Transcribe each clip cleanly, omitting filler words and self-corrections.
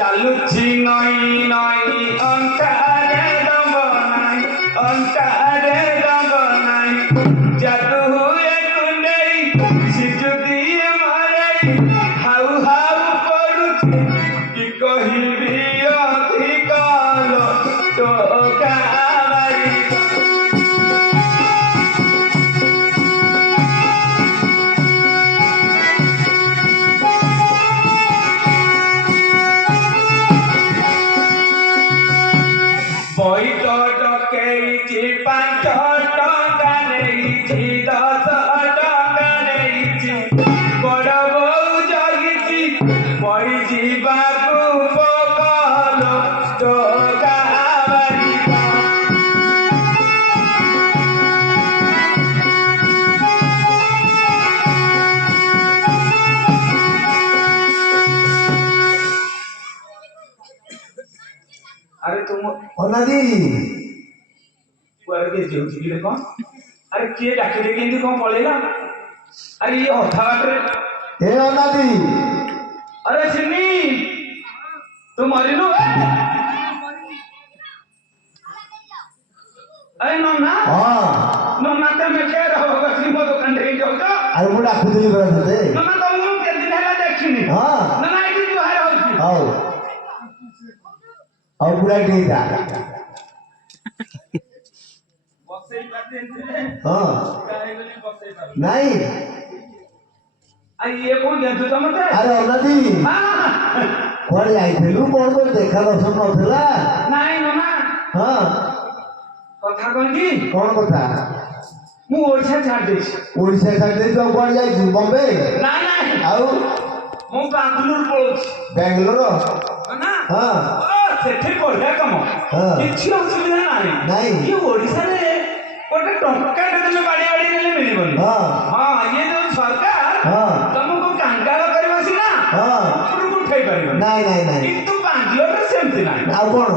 ଚାଲୁଛି ନଈ ନଈ ଅଙ୍କାରେ ଦବ ନାହିଁ ଅଙ୍କାରେ ଦବ ନାହିଁ ଯାଦୁ ହୁଏ କୁଣ୍ଡେଇ ସିଜୁ ଦିଏ ମରେଇ ହାଉ ହାଉ ପଡୁଛି କି କହିବି ଅଧିକ ଟୋକା বৈত ডকেইছি ৫ টঙ্কা নেইছি ১০ টঙ্কা নেইছি বড় বউ জগিছি পড়িছি বাবু পকল টকা বাড়িবা अरे तुम ଅନାଦି କୁଆଡେ କିଏ ଯାଉଛି କି କଣ ଆରେ କିଏ ଡାକିଲେ କେମିତି କଣ ପଳେଇଲା ଆରେ ଇଏ ଅଧା ବାଟରେ ଏ ଅନାଦି अरे सिन्नी तू मरिलु अरे नन्ना ହଁ नन्ना तमे के रहो बसी मो दुकान रे जाउत ଆରେ ମୁଁ ଡାକୁଥିଲି ପରା ତତେ नन्ना तमु के दिन ହେଲା ଦେଖିନି ହଁ नन्ना ଏଠି ଜୁହାର ହଉଛି ହଉ ହଉ ପୁରା ଠିକ ବସେଇ ପାତି ଏନ୍ତିରେ ହଁ ଗାଈ ଗଲି ବସେଇ ପାରୁ ନାଇଁ आ ये कोन गेंदु तमते ଆରେ ଅନାଦି हां କୁଆଡେ ଯାଇଥିଲୁ କଣ ତୋର ଦେଖା ଦର୍ଶନ ନଥିଲା ନାଇଁ ନନା ହଁ କଥା କଣ କି କଣ କଥା ମୁଁ ओडिसा छाड़ देछि ଓଡ଼ିଶା ଛାଡ଼ି ଦେଇଛୁ ଆଉ କୁଆଡେ ଯାଇଛୁ ବମ୍ବେ ନାଇଁ ନାଇଁ ଆଉ ମୁଁ ବାଙ୍ଗାଲୋର ପଳଉଛି ବାଙ୍ଗାଲୋର ନା ହଁ ସେଠି ବଢିଆ କାମ ହଁ। କିଛି ଅସୁବିଧା ନାହିଁ ନାଇଁ। ଇଏ ଓଡିଶାରେ ଗୋଟେ ଟଙ୍କାଟେ ତମେ ବାଡି ବାଡି ନେଲେ ମିଳିବନି ହଁ ହଁ ଇଏ ଯୋଉ ସରକାର ହଁ ତମକୁ କାଙ୍ଗାଳ କରିବ ସିନା ହଁ ଉପରକୁ ଉଠେଇ ପାରିବନି ନାଇଁ ନାଇଁ ନାଇଁ କିନ୍ତୁ ବାଙ୍ଗାଲୋରରେ ସେମିତି ନାହିଁ ଆଉ କଣ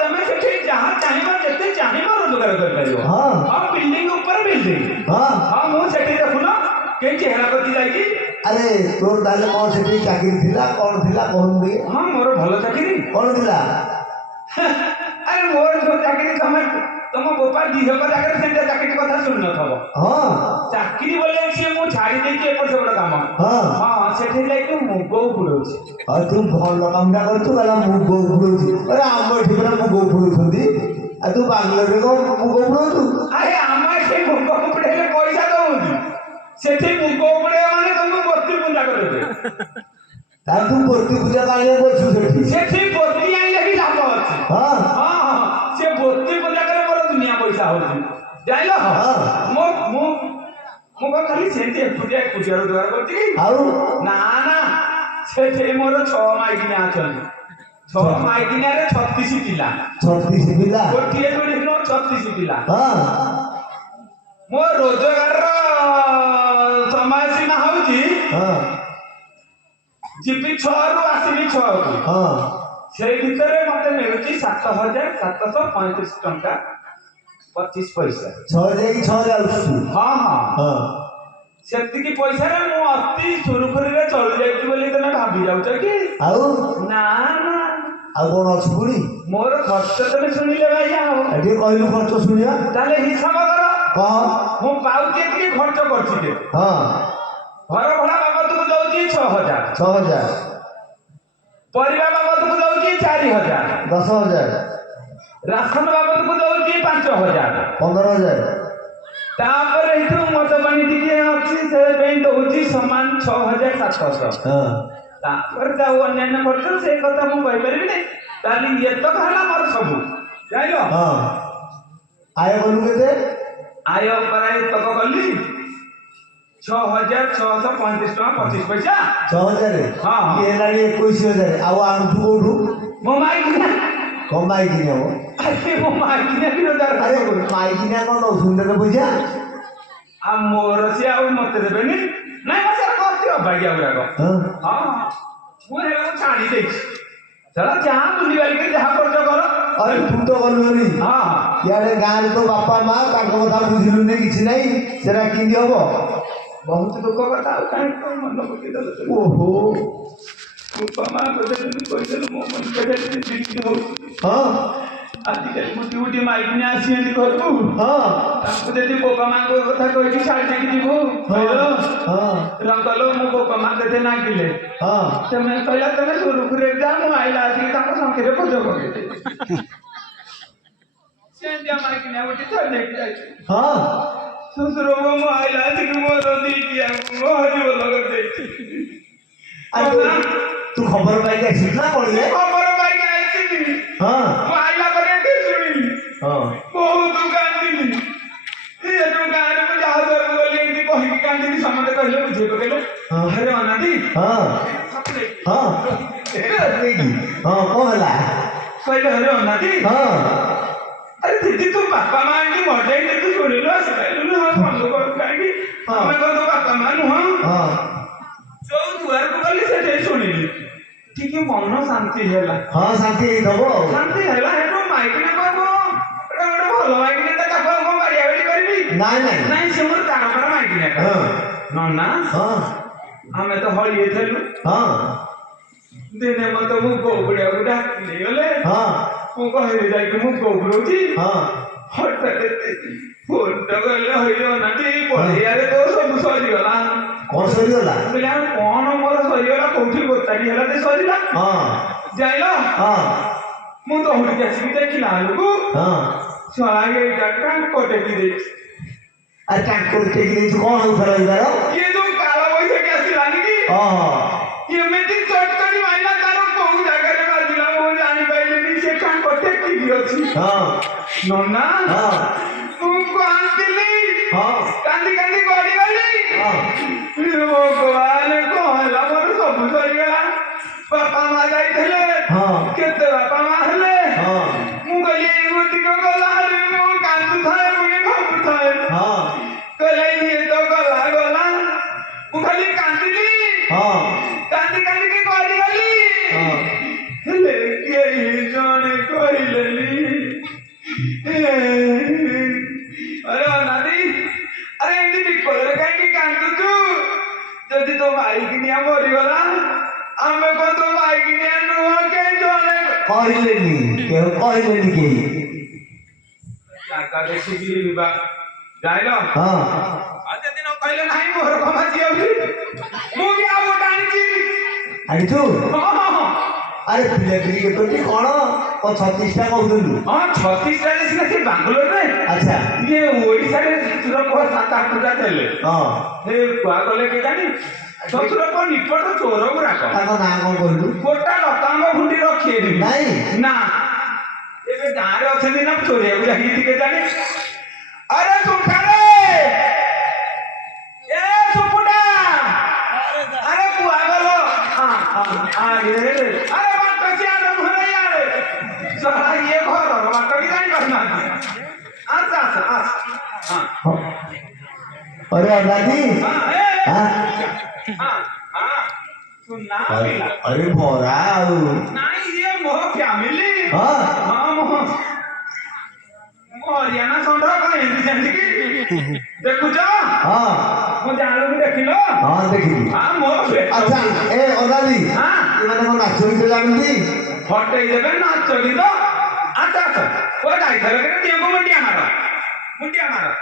ତମେ ସେଠି ଯାହା ଚାହିଁବ ଯେତେ ଚାହିଁବ ରୋଜଗାର କରିପାରିବ ହଁ ହଁ ବିଲ୍ଡିଂ ଉପରେ ବିଲ୍ଡିଂ ହଁ ହଁ ମୁଁ ସେଠି ଦେଖୁନ କେହି ଚେହେରା କରିଛି ଯାଇକି ଆରେ ତୋର ତାହେଲେ କଣ ସେଠି ଚାକିରି ଥିଲା କଣ ଥିଲା କହୁନୁ ଟିକେ ହଁ ମୋର ଭଲ ଚାକିରି କଣ ଥିଲା ଆରେ ମୋର ଯୋଉ ଚାକିରି ତମ ବୋପା ଦିହକ ଜାଗାରେ ସେମିତି ଚାକିରି କଥା ଶୁଣିନଥିବ ହଁ ଚାକିରି ବୋଲେ ସିଏ ମୁଁ ଛାଡି ଦେଇଛି ଏପଟ ସେପଟ କାମ ହଁ ହଁ ସେଠି ଯାଇକି ମୁଗ ଉପୁଡଉଛି ଆଉ ତୁ ଭଲ କାମଟା କରୁଛୁ କହିଲା ମୁଗ ଉପୁଡଉଛି ଆରେ ଆମ ଏଠି ପୁରା ମୁଗ ଉପୁଡଉଛନ୍ତି ଆଉ ତୁ ବାଙ୍ଗଲୋରରେ କଣ ମୁଗ ଉପୁଡଉଛୁ ଆରେ ଆମର ସେଇ ମୁଗ ଉପୁଡେଇଲେ ପଇସା ଦଉନି ସେଠି ମୁଗ ଉପୁଡେଇବା ମାନେ ତମକୁ ବସ୍ତି ପୂଜା କରିଦେବେ ତାହେଲେ ତୁ ବୋତି ପୂଜା କାହିଁକି କରୁଛୁ ସେଠି ସେଠି ବୋତି ଆଣିଲେ ବି ଲାଭ ଅଛି ହଁ ହଁ ହଁ ସେ ବୋତି ପୂଜା କରେ ମୋର ଦୁନିଆ ପଇସା ହଉଛି ଜାଣିଲ ହଁ ମୁଁ ମୁଁ ମୁଁ କଣ ଖାଲି ସେମିତି ଏକୁଟିଆ ରୋଜଗାର କରୁଛି କି ଆଉ ନା ନା ସେଠି ମୋର 6 ମାଇକିନିଆ ଅଛନ୍ତି 6 ମାଇକିନିଆରେ 36 ପିଲା 36 ପିଲା ଗୋଟିଏ ଯୋଡ଼ି ନୁହଁ 36 ପିଲା ହଁ ମୋ ରୋଜଗାରର ସମୟ ସୀମା ହଉଛି ହଁ ଯିବି 6ରୁ ଆସିବି 6କୁ ହଁ ସେଇ ଭିତରେ ମତେ ମିଳୁଛି 7,735 ଟଙ୍କା 25 ପଇସା 6 ଯାଇକି 6 ଯାଉଛୁ ହଁ ହଁ ହଁ ସେତିକି ପଇସାରେ ମୁଁ ଅତି ସୁରୁଖୁରୁରେ ଚଳି ଯାଇଛି ବୋଲି ତମେ ଭାବି ଯାଉଛ କି ଆଉ ନା ନା ଆଉ କଣ ଅଛି ପୁଣି ମୋର ଖର୍ଚ୍ଚ ତମେ ଶୁଣିଲେ ଭାଇ ଆଉ ଟିକେ କହିଲୁ ଖର୍ଚ୍ଚ ଶୁଣିବା ତାହେଲେ ହିସାବ କର କହ ମୁଁ ପାଉଛି ଏତିକି ଖର୍ଚ୍ଚ କରୁଛି ଯେ ହଁ ଘର ଭଡ଼ା ବାବଦକୁ ଦଉଛି 6,000 6,000 ପରିବା ବାବଦକୁ ଦଉଛି 4,000 10,000 ରାସନ ବାବଦକୁ ଦଉଛି 5,000 15,000 ତାପରେ ଏଠୁ ମଦ ପାଣି ଟିକେ ଅଛି ସେ ପାଇଁ ଦଉଛି ସମାନ 6,700 ହଁ ତାପରେ ଯାଉ ଅନ୍ୟାନ୍ୟ ଖର୍ଚ୍ଚ ସେ କଥା ମୁଁ କହିପାରିବିନି ତାହେଲେ ଇଏ ତ ହେଲା ମୋର ସବୁ ଜାଣିଲ ହଁ ଆୟ କଲୁ କେତେ ଆୟ ପ୍ରାୟ ତକ କଲି 6,635 ଟଙ୍କା 25 ପଇସା 6,000 ହଁ। ଇଏ ହେଲାଣି 21,000 ଆଉ ଆଣୁଛୁ କୋଉଠୁ ମୋ ମାଇକିନା କଣ ମାଇକିନି ହବ ଆରେ ମୋ ମାଇକିନା ବି ରୋଜଗାର ଆରେ କରୁଛି ମାଇକିନିଆ କଣ ନଉଛନ୍ତି ତ ପଇସା ଆଉ ମୋର ସିଏ ଆଉ ମତେ ଦେବେନି ନାଇଁ ମୋ ସେଟା କହନ୍ତି ଅବାଗିଆ ଗୁଡାକ ହଁ ହଁ ମୁଁ ସେଟାକୁ ଛାଡ଼ି ଦେଇଛି ସେଟା ଯାହା ବୁଲିବାଲିକି ଯାହା କରୁଛ କର अरे तू तो गलुरी हाँ यारे गाँव तो बापा माँ ताको कथा बुझिलुनी किछि नहीं सेरा किंदी हबो बहुत दुख कथा कहीं मन पकई ओहो ବୋପା ମା କଥା କହିଦେଲୁ ମୋ ମନ କଥା ହଁ ଆଜିକାଲି ମୁଁ ଡ୍ୟୁଟି ମାଇକିନି ଆସିଛନ୍ତି ଘରକୁ ହଁ ତାଙ୍କୁ ଯଦି ବୋପା ମାଙ୍କ କଥା କହିକି ଛାଡ଼ି ଦେଇକି ଯିବୁ କହିଲ ରଙ୍ଗଲ ମୋ ବୋପା ମା କେତେ ନାଗିଲେ ହଁ ତମେ କହିଲା ତମେ ସୁରୁଖୁରେ ଯା ମୁଁ ଆଇଲା ଆସିକି ତାଙ୍କ ସଂଖ୍ୟାରେ ବୋଝ ପକେଇଦେବି ସେମିତିଆ ମାଇକିନିଆ ଗୋଟେ ଛାଡ଼ି ଦେଇକି ଯାଇଛି ହଁ ଶ୍ୱଶୁର ବୋଉ ମୁଁ ଆଇଲା ଆସିକି ମୋର ଦେଇକି ମୋ ହରିବଲ କରିଦେଇଛି ତୁ ଖବର ପାଇକି ଆସିଛୁ ନା କଣ ରେ? ଖବର ପାଇକି ଆସିଲି ହଁ ମୁଁ ଆଇଲା ପରେ ଏଠି ଶୁଣିଲି ହଁ ବହୁତ କାନ୍ଦିଲି ଏଠୁ ଗାଁରେ ମୁଁ ଯାହା ଘରକୁ ଗଲି ଏମିତି କହିକି କାନ୍ଦିଲି ସମସ୍ତେ କହିଲେ ବୁଝେଇ ପକେଇଲେ ହରେ ଅନାଦି ହଁ ହଁ କଣ ହେଲା କହିଲେ ହରେ ଅନାଦି ହଁ ଆରେ ଦିଦି ତୁ ବାପା ମା ଏମିତି ମଜାଇଲେ ତୁ ଶୁଣିଲୁ ଆସିପାରିଲୁ ହଁ ମନ କରୁ କାହିଁକି ଆମେ କଣ ତୋ ବାପା ମା ନୁହଁ ଯୋଉ ଦୁଆରକୁ ଗଲି ସେଠି ଶୁଣିଲି ଟିକେ ମନ ଶାନ୍ତି ହେଲା ହଁ ଶାନ୍ତି ହେଇଥିବ ଶାନ୍ତି ହେଲା ହେଠୁ ମାଇକିନା କହିବ ଗୋଟେ ଭଲ ମାଇକିନା ତାକୁ କଣ ବାଡ଼ିଆ ବାଡ଼ି କରିବି ନାଇଁ ନାଇଁ ନାଇଁ ସେ ମୋର ତାରପରା ମାଇକିନା ନନା ଆମେ ତ ହଳି ହେଇଥିଲୁ ଦିନେ ମତେ ମୁଁ ଗୋବଡ଼ିଆକୁ ଡାକି ନେଇଗଲେ ମୁଁ କହିଲି ଯାଇକି ମୁଁ ଗୋବରଉଛି ହଠାତ୍ ଫୋନଟା କହିଲେ ହଇରେ ଅନାନ୍ତି ପଡ଼ିଆରେ ତ ସବୁ ସରିଗଲା କଣ ସରିଗଲା କହିଲେ ଆଉ କଣ ମୋର ସରିଗଲା କୋଉଠି ଗୋତାରି ହେଲା ଯେ ସରିଲା ଯାଇଲ ମୁଁ ଦୌଡ଼ିକି ଆସିକି ଦେଖିଲା ବେଳକୁ ଶଳା ଏଇଟା ଟାଙ୍କ ଟେକି ଦେଇଛି ଆରେ ଟାଙ୍କର ଟେକି ଦେଇଛୁ କଣ ହଉଥିଲା ଏଇଟାର ଇଏ ଯୋଉ କାଳ ବୈଶାଖୀ ଆସିଲାନି କି ଏମିତି ଚଟଚଡ଼ି ମାଇଲା ତାର କୋଉ ଜାଗାରେ ବାଜିଲା ମୁଁ ଜାଣିପାରିଲିନି ସେ ଟାଙ୍କ ଟେକିକି ଅଛି ନନା ମୁଁ କାନ୍ଦିଲି କାନ୍ଦି କାନ୍ଦି ଗଡ଼ିଗଲି ଭଗବାନ କଣ ହେଲା ମୋର ସବୁ ସରିଗଲା ବାପା ମା ଯାଇଥିଲେ କେତେ ବାପା ମା ହେଲେ ମୁଁ କହିଲି ଏମିତି ଗଲା ମୁଁ କାନ୍ଦୁଥାଏ ପୁଣି ଭାବୁଥାଏ କହିଲେ ଇଏ ତ ଗଲା ଗଲା ମୁଁ ଖାଲି କାନ୍ଦିଲି କାନ୍ଦି କାନ୍ଦିକି ଗଡ଼ିଗଲି ହେଲେ କେହି ଜଣେ କହିଲେନି ଆରେ ଅନାଦି ଆରେ ଏମିତି ବିପଦରେ କାହିଁକି କାନ୍ଦୁଛୁ ଯଦି ତୋ ମାଇକିନିଆ ମରିଗଲା ଆମେ କଣ ତୋ ମାଇକିନିଆ ନୁହଁ କେହି ଜଣେ କହିଲେନି କେହି ଜାଗା ଦେଖିକି ଯାଇଲ ଆଉ ଯଦି ନ କହିଲେ ନାହିଁ ମୋର କମା ଝିଅ ବି ମୁଁ ବି ଆଉ ଗୋଟେ ଆଣିଛୁ ଆରେ ପିଲାପିଲି କେତୋଟି କଣ 36ଟା କହୁଥିଲୁ 36ଟାରେ ସିନା ସେ ବାଙ୍ଗଲୋରରେ ଆଚ୍ଛା ଇଏ ଓଡ଼ିଶାରେ ଶ୍ୱଶୁର ପୁଅ 7-8ଟା ଦେଲେ ସେ କୁଆ କଲେ କେଜାଣି ଶ୍ୱଶୁର ପୁଅ ନିପଟ ଚୋର ଗୁଡ଼ାକ ତାଙ୍କ ନାଁ କଣ କହିଲୁ ଗୋଟା ଲତାଙ୍କ ଭୁଣ୍ଡି ରଖିଏନି ନାଇଁ ନା ଏବେ ଗାଁରେ ଅଛନ୍ତି ନା ଚୋରିଆକୁ ଯାଇକି କେଜାଣି ଆରେ ସୁଖାରେ ଏ ସୁପୁଟା ଆରେ କୁଆ ଗଲ ଆରେ ବାଟ ସିଆଡେ ମୁହଁରେ ଇଆଡେ ସଳା ଇଏ ଘରର ବାଟ କି ଜାଣିପାରୁନାହାନ୍ତି ଆସ अरे अनादी अरे मोरा नहीं ये मो फैमिली हरियाणा षंढ कौन हिंदी सेमती की देखुच मो जालू भी देखिलो देखिली मो अच्छा ए अनादी इमाने को नाच गीत जानती हटई देबे नाच गीत अच्छा अच्छा ओ जाई थले के टियो को मुंडिया मारो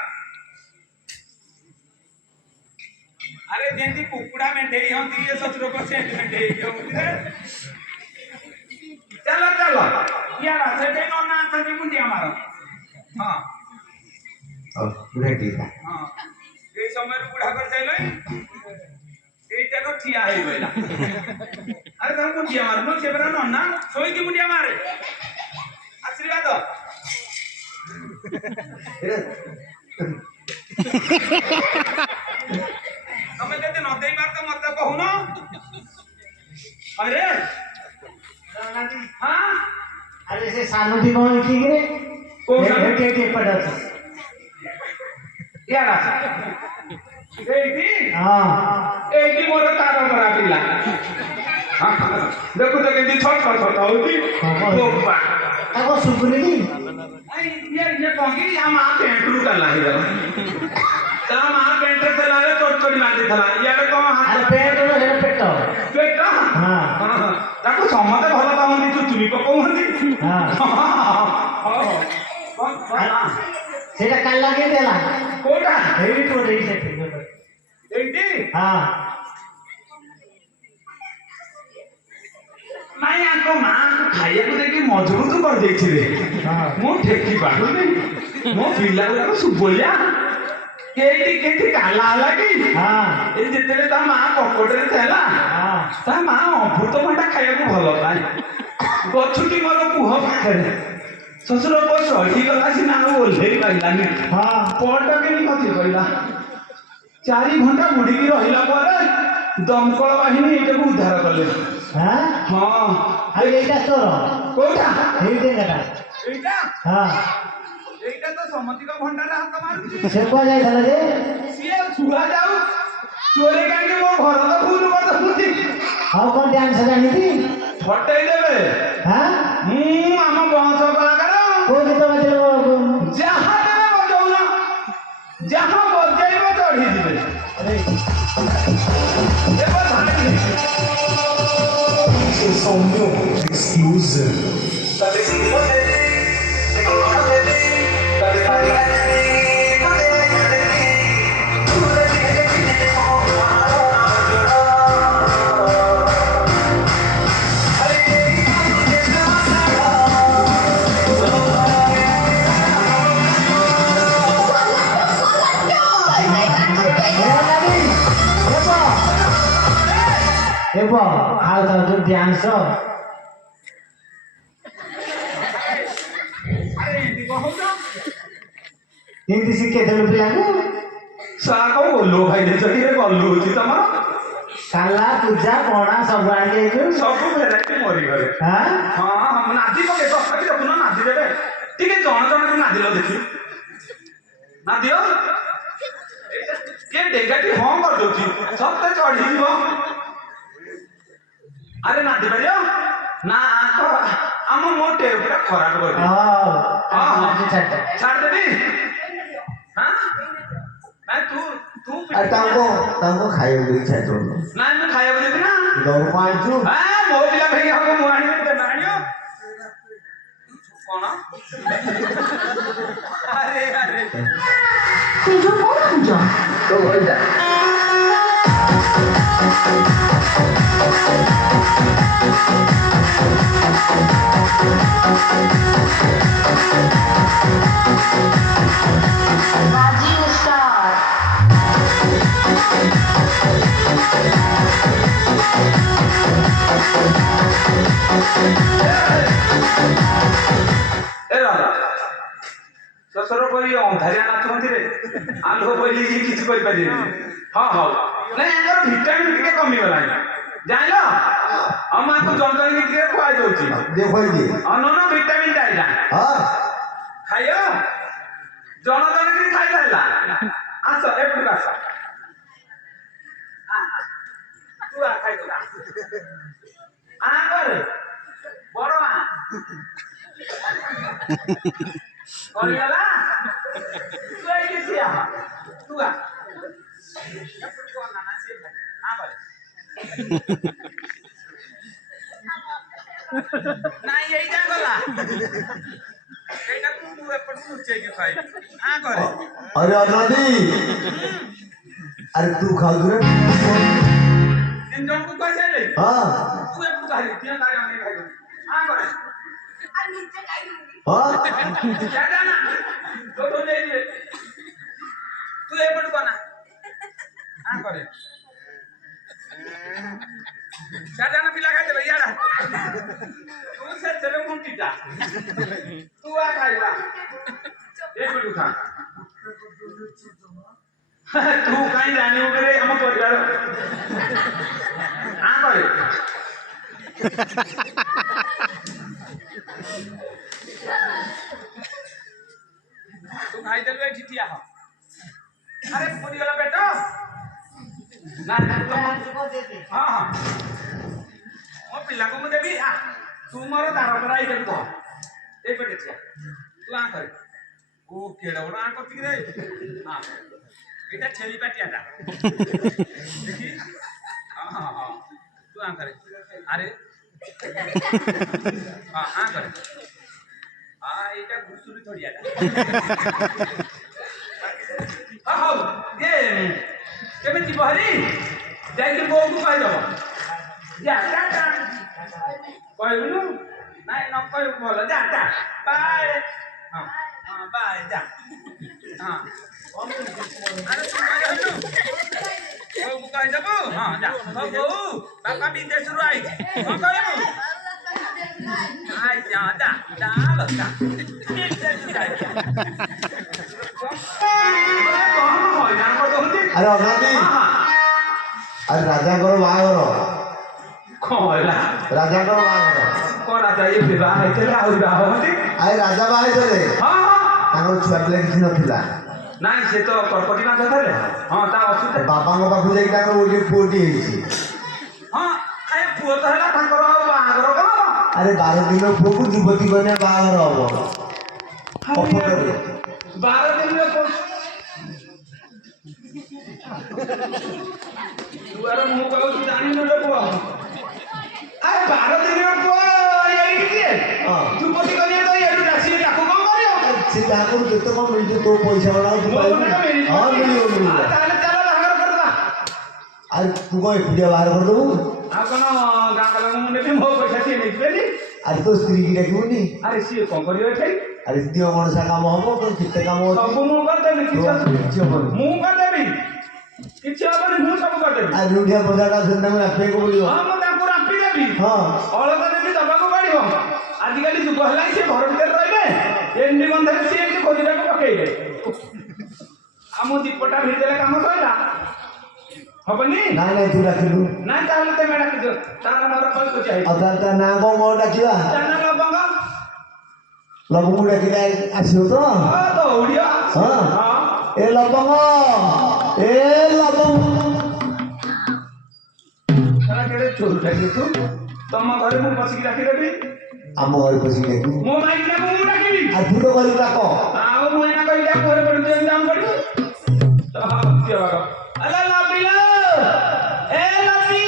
अरे जेंती कुकुड़ा मेंढेई होती ये ससुर को सेंट मेंढेई होती रे चलो यार से पे नोना थी मुंडिया मारो हां बुढ़ा ठीक है हां ए समय रे बुढ़ा कर जाइलो एटा को ठिया हे गइला अरे तुम मुंडिया मारनो से बरा नोना सोई की मुंडिया मारे आशीर्वाद તમે તે નોંધાઈ માર તો મત કહું ન અરે હા अरे से सानुटी कौन ठीक रे के पड़ा था यार एटी मोर तार करा पिला देखो तो केंदी छोट होती बाबा ताको सुकुनी नी ये कहगी हम आ पेंटरू कर लाही दला ता मा पेंटर चला रे चोट चोट मार देथला यार को हाथ पेट रे पेट पेट हां ତାକୁ ସମସ୍ତେ ଭଲ ପାଉନ୍ତି ଚୁଚୁମି ପକଉଛନ୍ତି ସେଇଟା କାଲା କେମିତି ହେଲା କୋଉଟା ଏଇଠି କୋଉଠି ଏଇଠି ହଁ ନାଇଁ ଆଙ୍କ ମାଆଙ୍କୁ ଖାଇବାକୁ ଦେଇକି ମଜବୁତ କରିଦେଇଥିବେ ମୁଁ ଠେକି ପାରୁନି ମୋ ପିଲା ଗୁଡାକ ସୁବଳିଆ ଏଇଠି କେଠି କାଲା ହେଲା କି ଏଇ ଯେତେବେଳେ ତା ମା ପକଟରେ ଥିଲା ତା ମା ଅମୃତଭଣ୍ଡା ଖାଇବାକୁ ଭଲ ପାଏ ଗଛଟି ମୋର ମୁହଁ ପାଖରେ ଶ୍ୱଶୁର ପୁଅ ଚଢିଗଲା ସିନା ଆଉ ଓହ୍ଲେଇ ପାରିଲାନି ପଟ କେମିତି କତି କହିଲା 4 ଘଣ୍ଟା ବୁଡିକି ରହିଲା ପରେ ଦମକଳ ବାହିନୀ ଏଇଟାକୁ ଉଦ୍ଧାର କଲେ ଏଇଟା ତୋର କୋଉଟା ଏଇଟା ଏଇଟା ହଁ ଏଇଟା ତ ସମତିକ ଭଣ୍ଡାରେ ହାତ ମାରୁଛି ସେ କୁଆ ଯାଇଥିଲା ଯେ ସିଏ ଛୁଆ ଯାଉ ଚୋରେ କାହିଁକି ମୋ ଘର ତ ଫୁଲ କରିଦଉଛନ୍ତି ଆଉ କଣ ଡ୍ୟାନ୍ସ ଜାଣିଛି ଫଟେଇ ଦେବେ ମୁଁ ଆମ ବଂଶ କଳାକାର କୋଉ ଗୀତ ବାଜିବ ଯାହା ଦେବେ ବଜଉନ ଯାହା ବଜେଇବ ଚଢିଯିବେ Exclusive. ଆଉ ତାର ଡ୍ୟାନ୍ସ କେମିତି ଶିଖେଇଦେଲୁ ପିଲାକୁ ସାକ ବୋଲୋ ଭାଇ ଦେଇଛନ୍ତି ଗଲୁ ହଉଛି ତମର କାଲା ପୂଜା ପଣା ସବୁ ଆଣିକି ସବୁ ଭେରାଇଟି ମରିଗଲେ ହଁ ନାଦି ପକେଇ ତଥାପି ଦେଖୁନ ନାଦି ଦେବେ ଟିକେ ଜଣ ଜଣକୁ ନାଦିଲ ଦେଖି ନାଦିଅ କିଏ ଡେଙ୍ଗାଟି ହଁ କରିଦଉଛି ସତେ ଚଢିଯିବ ଆରେ ନାଦି ପାରିବ ନା ଆମ ମୋ ଟେପଟା ଖରାପ କରିଦେବି ଛାଡ଼ିଦେବି ନାଇଁ ତୁ ତାଙ୍କୁ ଖାଇବାକୁ ଇଚ୍ଛା କରୁନୁ ନାଇଁ ମୁଁ ଖାଇବାକୁ ଦେବି ନା ଦରକୁ ଆଣିଛୁ ମୋ ପିଲା ଭାଇ ହବ ମୁଁ ଆଣିବି ତେବେ ଆଣିବ କଣ ଆରେ ଆରେ ସେ ଯୋଉ କଣ ଆଣିଛ ତ ଭଇଲା Raji Star. ଶ୍ୱଶୁର ପରି ଅନ୍ଧାରିଆ ନାଚୁଛନ୍ତି ରେ ଆଲୁଅ ପଇଲି କିଛି କରିପାରିବେନି ହଁ ହଉ ନାଇଁ ଆମର ଭିଟାମିନ ଟିକେ କମିଗଲାଣି ଜାଣିଲ ଆଉ ମାଙ୍କୁ ଜଣଜଣକି ଟିକେ ଖୁଆଇ ଦଉଛି ଅନନ ଭିଟାମିନ ଟା ଖାଇବ ଜଣଜଣକି ଖାଇଲା ହେଲା ଆସ ଏପଟକୁ ଆସ ତୁ ଖାଇଦୁ କରେ ବଡ ମା କରିଗଲା ତୁ ଏଇଠି ଠିଆ ତୁ ନାଇଁ ଏଇଟା ଗଲା এইটাକୁ ମୁଁ ଏପଟକୁ ଲୁଚେଇକି ଖାଇବି କରେ अरे अनादी अरे तू खाऊ रे ତିନି ଜଣକୁ କହିସାଇଲେ हाँ ତୁ ଏପଟକୁ ଖାଇବି ତିନି ତାରି ଅନେଇ ଖାଇବୁ କରେ हाँ ଜାଗା ନା ତୋ ଦେଇଦିଏ ତୁ ଏପଟକୁ କନା କରେ ଜାଗା ପିଲା ଖାଇଦେବେ ଇଆଡା ତୁ ସେଥିରେ ମୁଣ୍ଟିଟା ତୁ ଖାଇବା ଏପଟକୁ ଖା ତୁ କାହିଁ ଜାଣିବୁ ରେ ଆମ ପରିବାର କରେ ତୁ ଖାଇଦେଲୁ ଏଠି ଠିଆ ହ ଆରେ ପୁରିଗଲା ପେଟ ନା ହଁ ହଁ ମୋ ପିଲାଙ୍କୁ ମୁଁ ଦେବି ତୁ ମୋର ତାର କରା ଏଇଟାକୁ ଧର ଏଇପଟେ ଠିଆ ତୁ କରେ ଓ କେଡ ବଡ କରୁଛି କି ରେ ଏଇଟା ଛେଳି ପାଟିଆଟା ଦେଖି ହଁ ହଁ ହଁ ତୁ କରେ ଆରେ ହଁ କରେ ଏଇଟା ଘୁଷୁରୀ ଥଳିଆଟା ହଉ ଇଏ କେବେ ଯିବ ହରି ଯାଇକି ବୋଉକୁ କହିଦବ ଯା କହିବୁନୁ ନାଇଁ ନ କହିବୁ ଭଲ ଯା ବାଏ ହଁ ବାଏ ଯା ହଁ ଆରେ ତୁ କହିଦେବୁ ବୋଉକୁ କହିଦେବୁ ହଁ ଯା ବୋଉ ବାପା ବିଦେଶରୁ ଆଇଛି କଣ କହିବୁ ଆଇଛି ହଁ ଯା ଆରେ ଅନାନ୍ତି ଆରେ ରାଜାଙ୍କର ବାହାଘର କଣ ହେଲା ରାଜାଙ୍କର ବାହାଘର କଣ ରାଜା ଇଏ ବିବାହ ହେଇଥିଲେ ଆହୁରି ବାହା ହନ୍ତି ଆରେ ରାଜା ବାହା ହେଇଥିଲେ ହଁ ତାଙ୍କର ଛୁଆ ପିଲା କିଛି ନଥିଲା ନାଇଁ ସେ ତ କର୍କଟି ମାଛ ଥିଲେ ହଁ ତା ଅସୁବିଧା ବାପାଙ୍କ ପାଖକୁ ଯାଇକି ତାଙ୍କର ଗୋଟେ ପୁଅଟି ହେଇଛି ହଁ ଏ ପୁଅ ତ ହେଲା ତାଙ୍କର ଆଉ ବାହାଘର କଣ ଆରେ 12 ଦିନ ପୁଅକୁ ଯୁବତୀ କନ୍ୟା ବାହାଘର ହବ କପଟରେ 12 ଦିନରେ ଦୁଆର ମୁଁ କହୁଛି ଜାଣିନୁ ରେ ପୁଅ ଆରେ 12 ଦିନର ପୁଅ ଏଇଠି କିଏ ଯୁବତୀ କନ୍ୟା ତ ଏଇଠୁ ଆସିବେ ତାକୁ କଣ କରିବ ସେ ତାଙ୍କର ଯେତେ କଣ ମିଳିଛି ତୋ ପଇସା ଗୁଡାକ ତୁ ପାଇବୁ ହଁ ମିଳିବ ତାହେଲେ ଚାଲ ବାହାଘର କରିଦବା ଆରେ ତୁ କଣ ଏକୁଟିଆ ବାହାର କରିଦେବୁ ଆଉ କଣ ଗାଁ ବାଲାଙ୍କୁ ମୁଁ ନେବି ମୋ ପଇସା ସିଏ ନେଇଯିବେନି ଆରେ ତୋ ସ୍ତ୍ରୀକି ଡାକିବୁନି ଆରେ ସିଏ କଣ କରିବ ଏଠି ଆରେ ଦିଅ ମଣିଷା କାମ ହବ ତୋ କେତେ କାମ ସବୁ ମୁଁ କରିଦେବି କିଛି ହବନି ମୁଁ କରିଦେବି କିଛି ହବନି ମୁଁ ସବୁ କରିଦେବି ଆଉ ଯୋଉଠିଆ ବଜାରଟା ସେଠି ତାଙ୍କୁ ରାଖିବାକୁ ପଡିବ ହଁ ମୁଁ ତାଙ୍କୁ ରାମ୍ପି ଦେବି ହଁ ଅଳକା ଦେବି ଦବାକୁ ପଡିବ ଆଜିକାଲି ଯୁଗ ହେଲାଣି ସିଏ ଘର ଭିତରେ ରହିବେ ଏମିତି ବନ୍ଧରେ ସିଏ ଏମିତି ଖୋଜିବାକୁ ପକେଇବେ ଆଉ ମୁଁ ଦୀପଟା ଭିଡ଼ିଦେଲେ କାମ ସରିଲା ହବନି ନାଇଁ ନାଇଁ ତୁ ଡାକିଲୁ ନାଇଁ ତାହେଲେ ତେମେ ଡାକିଦିଅ ତାର ମୋର କହି ଖୋଜା ହେଇଛି ଆଉ ତାହେଲେ ତା ନାଁ କଣ ଡାକିବା ଜାନା ଲବଙ୍ଗ ଲବଙ୍କୁ ଡାକିଲେ ଆସିବ ତ ଦୌଡ଼ିଅ ହଁ ଏ ଲବଙ୍ଗ ଏ ଲବଙ୍ଗ କେଡ଼େ ଚୋରୁ ଡାକିଲୁ ତୁ ତମ ଘରେ ମୁଁ ବସିକି ଡାକିଦେବି ଆମ ଘରେ ବସିକି ଡାକିବୁ ମୋ ମାଇକି ଡାକୁ ମୁଁ ଡାକିବି ଆଉ ତୁ ତ କହିବୁ ଡାକ ଆଉ ମୁଁ ଏଇନା କହିଲି ଘରେ ପଡ଼ିଛୁ ଏମିତି ଆମ ପଡ଼ିବୁ ଆରେ ଲବିଲ ଏ ଲବି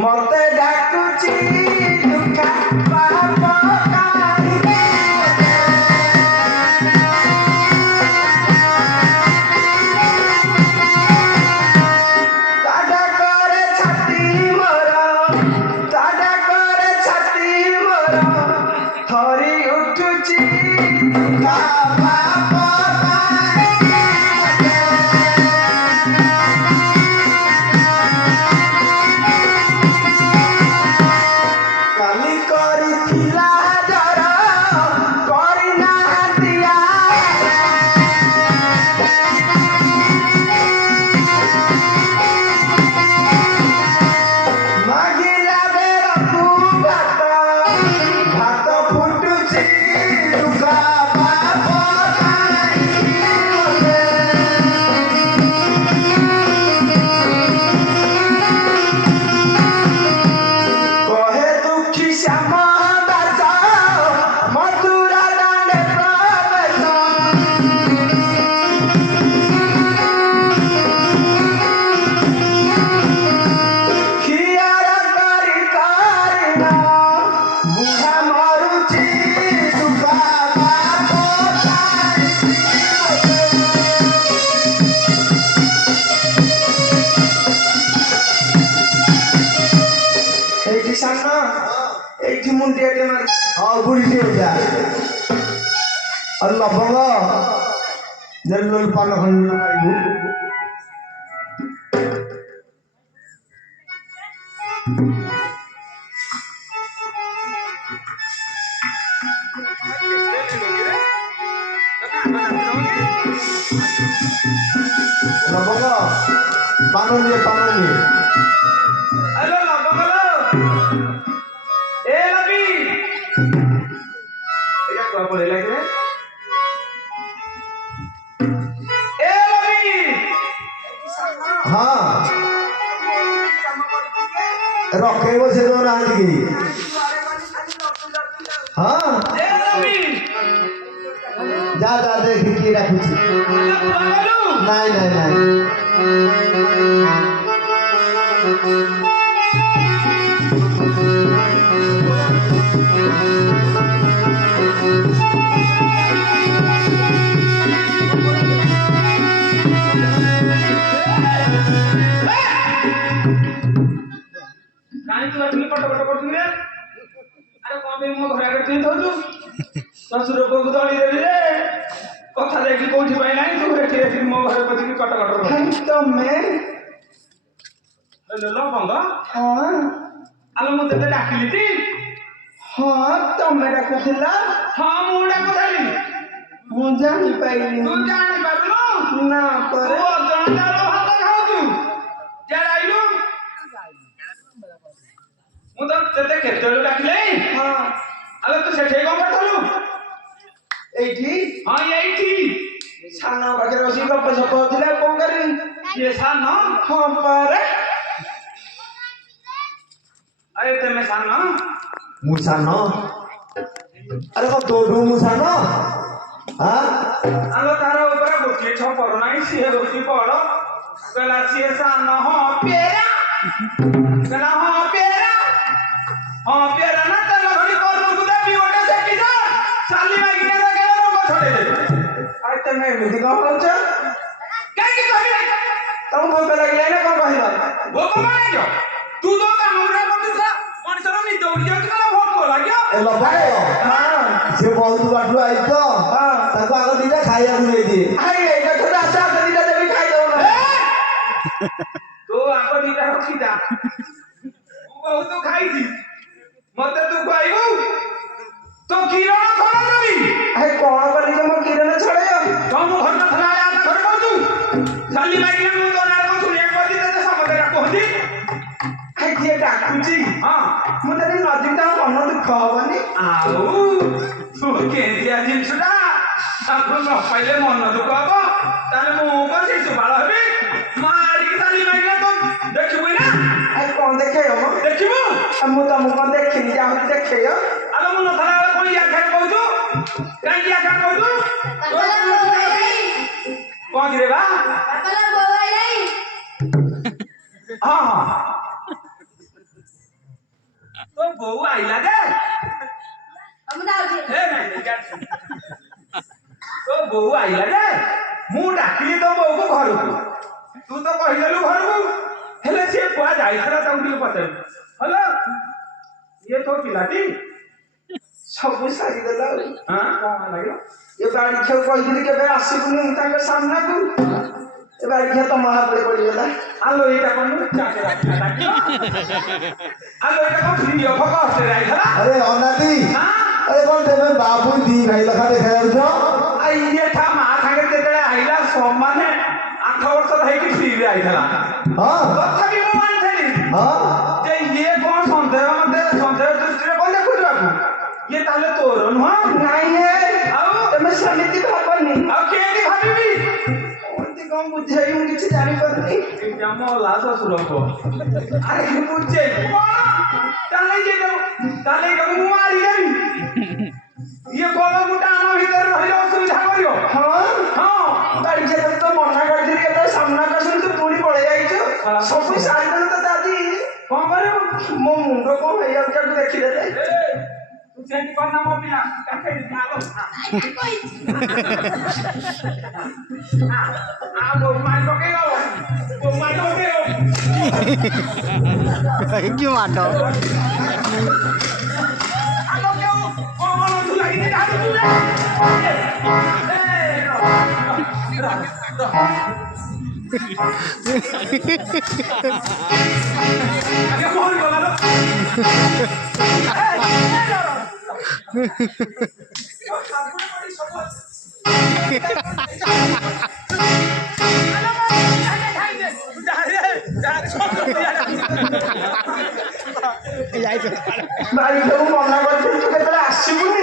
মতে ডাকুচি দুঃখা পাপ কাহিরে তাডা করে ছাতি মোর তাডা করে ছাতি মোর থরি উঠুচি দুঃখা পাপ ମୁଣ୍ଡିଆଟେ ମାର ହଁ ବୁଢ଼ୀଟେ ଯା ଆଉ ଲବଙ୍ଗ ନେଲ ପାନ ଖଣ୍ଡ ଖାଇବୁ ଲବଙ୍ଗ ପାନ ନିଏ ହ୍ୟାଲୋ ଲବଙ୍ଗ ଏ ଲବି ଏଇଟା କୁଆ ପଳେଇଲା କି ଏ ଲବି ହଁ ରଖେଇବ ସେ ଦଉନାହାନ୍ତି କି ହଁ ଏ ଲବି ଯା ଯା ଦେଖି କିଏ ଡାକୁଛି ନାଇଁ ନାଇଁ ନାଇଁ କାହିଁ ତୁ ଆସିକି କଟ କରୁଛୁ ରେ ଆରେ କଣ ପାଇଁ ମୋ ଘରେ ଆଗରେ ତୁଇ ଥାଉଛୁ ଶ୍ୱଶୁର ବୋହୂକୁ ଦଳି ଦେବି ରେ କଥା ଦେଖି କୋଉଠି ପାଇଁ ନାହିଁ ତୁ ଏଠି ଆସିକି ମୋ ଘରେ ପଶିକି କଟ ତମେ ଲବଙ୍ଗ ହଁ ଆଲୋ ମୁଁ ତତେ ଡାକିଲି ଟି ହଁ ତମେ ଡାକୁଥିଲ ହଁ ମୁଁ ଡାକୁଥିଲି ମୁଁ ଜାଣିପାରିଲି ତୁ ଜାଣିପାରୁନୁ ନା ତୁ ପରେ ଅଜଣା ଚାଉଳ ଭାତ ଖାଉଛୁ ଜାଣିଲୁ ମୁଁ ତ ତତେ କେତେବେଳୁ ଡାକିଲି ହଁ ଆଲୋ ତୁ ସେଠି କଣ କରୁଥିଲୁ ଏଇଠି ହଁ ଏଇଠି ସାନ ପାଖରେ ବସିକି ଗପ ସପ ହଉଥିଲେ ଆଉ କଣ କରିବି କିଏ ସାନ ହଁ ପରେ ଆରେ ତେମେ ସାନ ମୁଁ ସାନ ଆରେ କଣ ତୋଠୁ ମୁଁ ସାନ ଆଲୋ ତାର ଉପରେ ଗୋଟିଏ ଛପର ନାହିଁ ସିଏ ହଉଛି ବଡ କହିଲା ସିଏ ସାନ ହଁ ପେରା କହିଲା ହଁ ପେରା ନା ତେଲ ଘଡ଼ି କରୁକୁ ଦେବି ଗୋଟେ ସେକିଛ ଚାଲି ମାଗିଲେ ଦେଖେଇଲେ ରୋଗ ଛଡ଼େଇଦେବେ ଆଉ ତମେ ଏମିତି କଣ କହୁଛ କାହିଁକି କହିବି ତମକୁ ଭୋକ ଲାଗିଲା ନା କଣ କହିଲ ଭୋକ ମାଗିବ ତୁ ତ କାମ ଗୁଡ଼ା କରୁଛୁ ମଣିଷର ନିଦ ଉଠି ଯାଉଛି କହିଲା ଭୋକ ଲାଗିବ ଏ ଲବଙ୍ଗ ସେ ବହୁତ ବାଟରୁ ଆଇଛି ତ ତାକୁ ଆଗ ଦିଟା ଖାଇବାକୁ ଦେଇଦିଏ ଏଇଟା ଥରେ ଆସ ଆଗ ଦିଟା ଦେବି ଖାଇଦବ ତୁ ଆଗ ଦିଟା ରଖିଥା ମୁଁ ବହୁତ ଖାଇଛି ମତେ ତୁ କହିବୁ ତୋ କିରଣ କଣ କରିବି କଣ କଲି ଯେ ମୋ କିରଣ ଛଡେଇବ ତମ ଘର ନଥିଲା ବେଳେ ଆମ ଘରେ କହୁଛୁ ଚାଲି ମାଗିଲେ ମୁଁ ତୋ ନାଁ କଣ ଶୁଣିବାକୁ ପାଉଛି ତତେ ସମସ୍ତେ ଡାକୁଛନ୍ତି କିଏ ଡାକୁଛି ହଁ ମୁଁ ଯଦି ନ ଯିବି ତାଙ୍କ ମନ ଦୁଃଖ ହବନି ଆଉ ତୁ କେମିତିଆ ଜିନିଷଟା ତାକୁ ନ ପାଇଲେ ମନ ଦୁଃଖ ହବ ତାହେଲେ ମୁଁ କଣ ଶିଶୁପାଳ ହେବି ମାରିକି ଚାଲି ମାଗିଲେ ତ ଦେଖିବୁ ନା କଣ ଦେଖେଇବ ମ ଦେଖିବୁ ମୁଁ ତମକୁ କଣ ଦେଖିନି ଯେ ଆହୁରି ଦେଖେଇବ ଆଲୋ ମୁଁ ନଥିଲା ବେଳେ କଣ ଇଆ ଖାଇ କହୁଛୁ କାହିଁକି ଇଆ ଖାଇ କହୁଛୁ କଣ କିରେ ବା ହଁ ହଁ ତୋ ବୋଉ ଆଇଲା ଯେ ତୋ ବୋଉ ଆଇଲା ଯେ ମୁଁ ଡାକିଲି ତୋ ବୋଉକୁ ଘରକୁ ତୁ ତ କହିଦେଲୁ ଘରକୁ ହେଲେ ସିଏ କୁଆ ଯାଇଥିଲା ତାକୁ ଟିକେ ପଚାରୁ ହଲୋ ଇଏ ତୋ ପିଲାଟି ସବୁ ସାରିଦେଲା ଆଉ କଣ ଲାଗିବ ଏ ବାଡି ଖେଳ କହିଥିଲି କେବେ ଆସିବୁନି ତାଙ୍କ ସାମ୍ନାକୁ ଏ ବାଡି ଖେଳ ତମ ହାତରେ ପଡିଗଲା ଆଲୋ ଏଇଟା କଣ ଆଲୋ ଏଇଟା କଣ ଫ୍ରି ଅଫ କଷ୍ଟରେ ଆଇଥିଲା ଆରେ ଅନାଦି ଆରେ କଣ ତେମେ ବାବୁ ଦି ଭାଇ ଲେଖା ଦେଖା ଯାଉଛ ଇଏ ତା ମା ସାଙ୍ଗେ ଯେତେବେଳେ ଆଇଲା ସମାନେ 8 ବର୍ଷର ହେଇକି ଫ୍ରିରେ ଆଇଥିଲା ତଥାପି ମୁଁ ମାନିଥିଲି ଯେ ଇଏ କଣ ସନ୍ଦେହ ଦୃଷ୍ଟିରେ କଣ ଦେଖୁଛୁ ବାବୁ ଇଏ ତାହେଲେ ତୋର ନୁହଁ ନାଇଁ ଆଉ ତମେ ସେମିତି ଭାବନି ଆଉ କେମିତି ଭାବିବି ଏମିତି କଣ ବୁଝେଇ ମୁଁ କିଛି ଜାଣିପାରୁନି ଏଇଟା ମଲା ଶ୍ୱଶୁର ପୁଅ ଆରେ ବୁଝେଇବୁ କଣ ତାହେଲେ ଏଇଟାକୁ ମୁଁ ମାରିଦେବି ଇଏ କଣ ଗୋଟେ ଆମ ଭିତରେ ରହିଲେ ଅସୁବିଧା କରିବ ଗାଡି ଖେଳରେ ତ ମନା କରିଥିଲି କେତେବେଳେ ସାମ୍ନାକୁ ଆସିଲି ତୁ ପୁଣି ପଳେଇ ଯାଇଛୁ ସବୁ ସାରିଦେଲେ ତ ଦାଦି କଣ କରିବୁ ମୋ ମୁଣ୍ଡ କଣ ହେଇଯାଉଛି ତାକୁ ଦେଖିଦେଲେ ତୁ ସେମିତି କର ନା ମୋ ପିଲା କାକେଇ ବୋଉ ମାରି ପକେଇବ que matou. ଭାଇ ଯୋଉ ମନା କରିଥିଲି ତୁ କେତେବେଳେ ଆସିବୁନି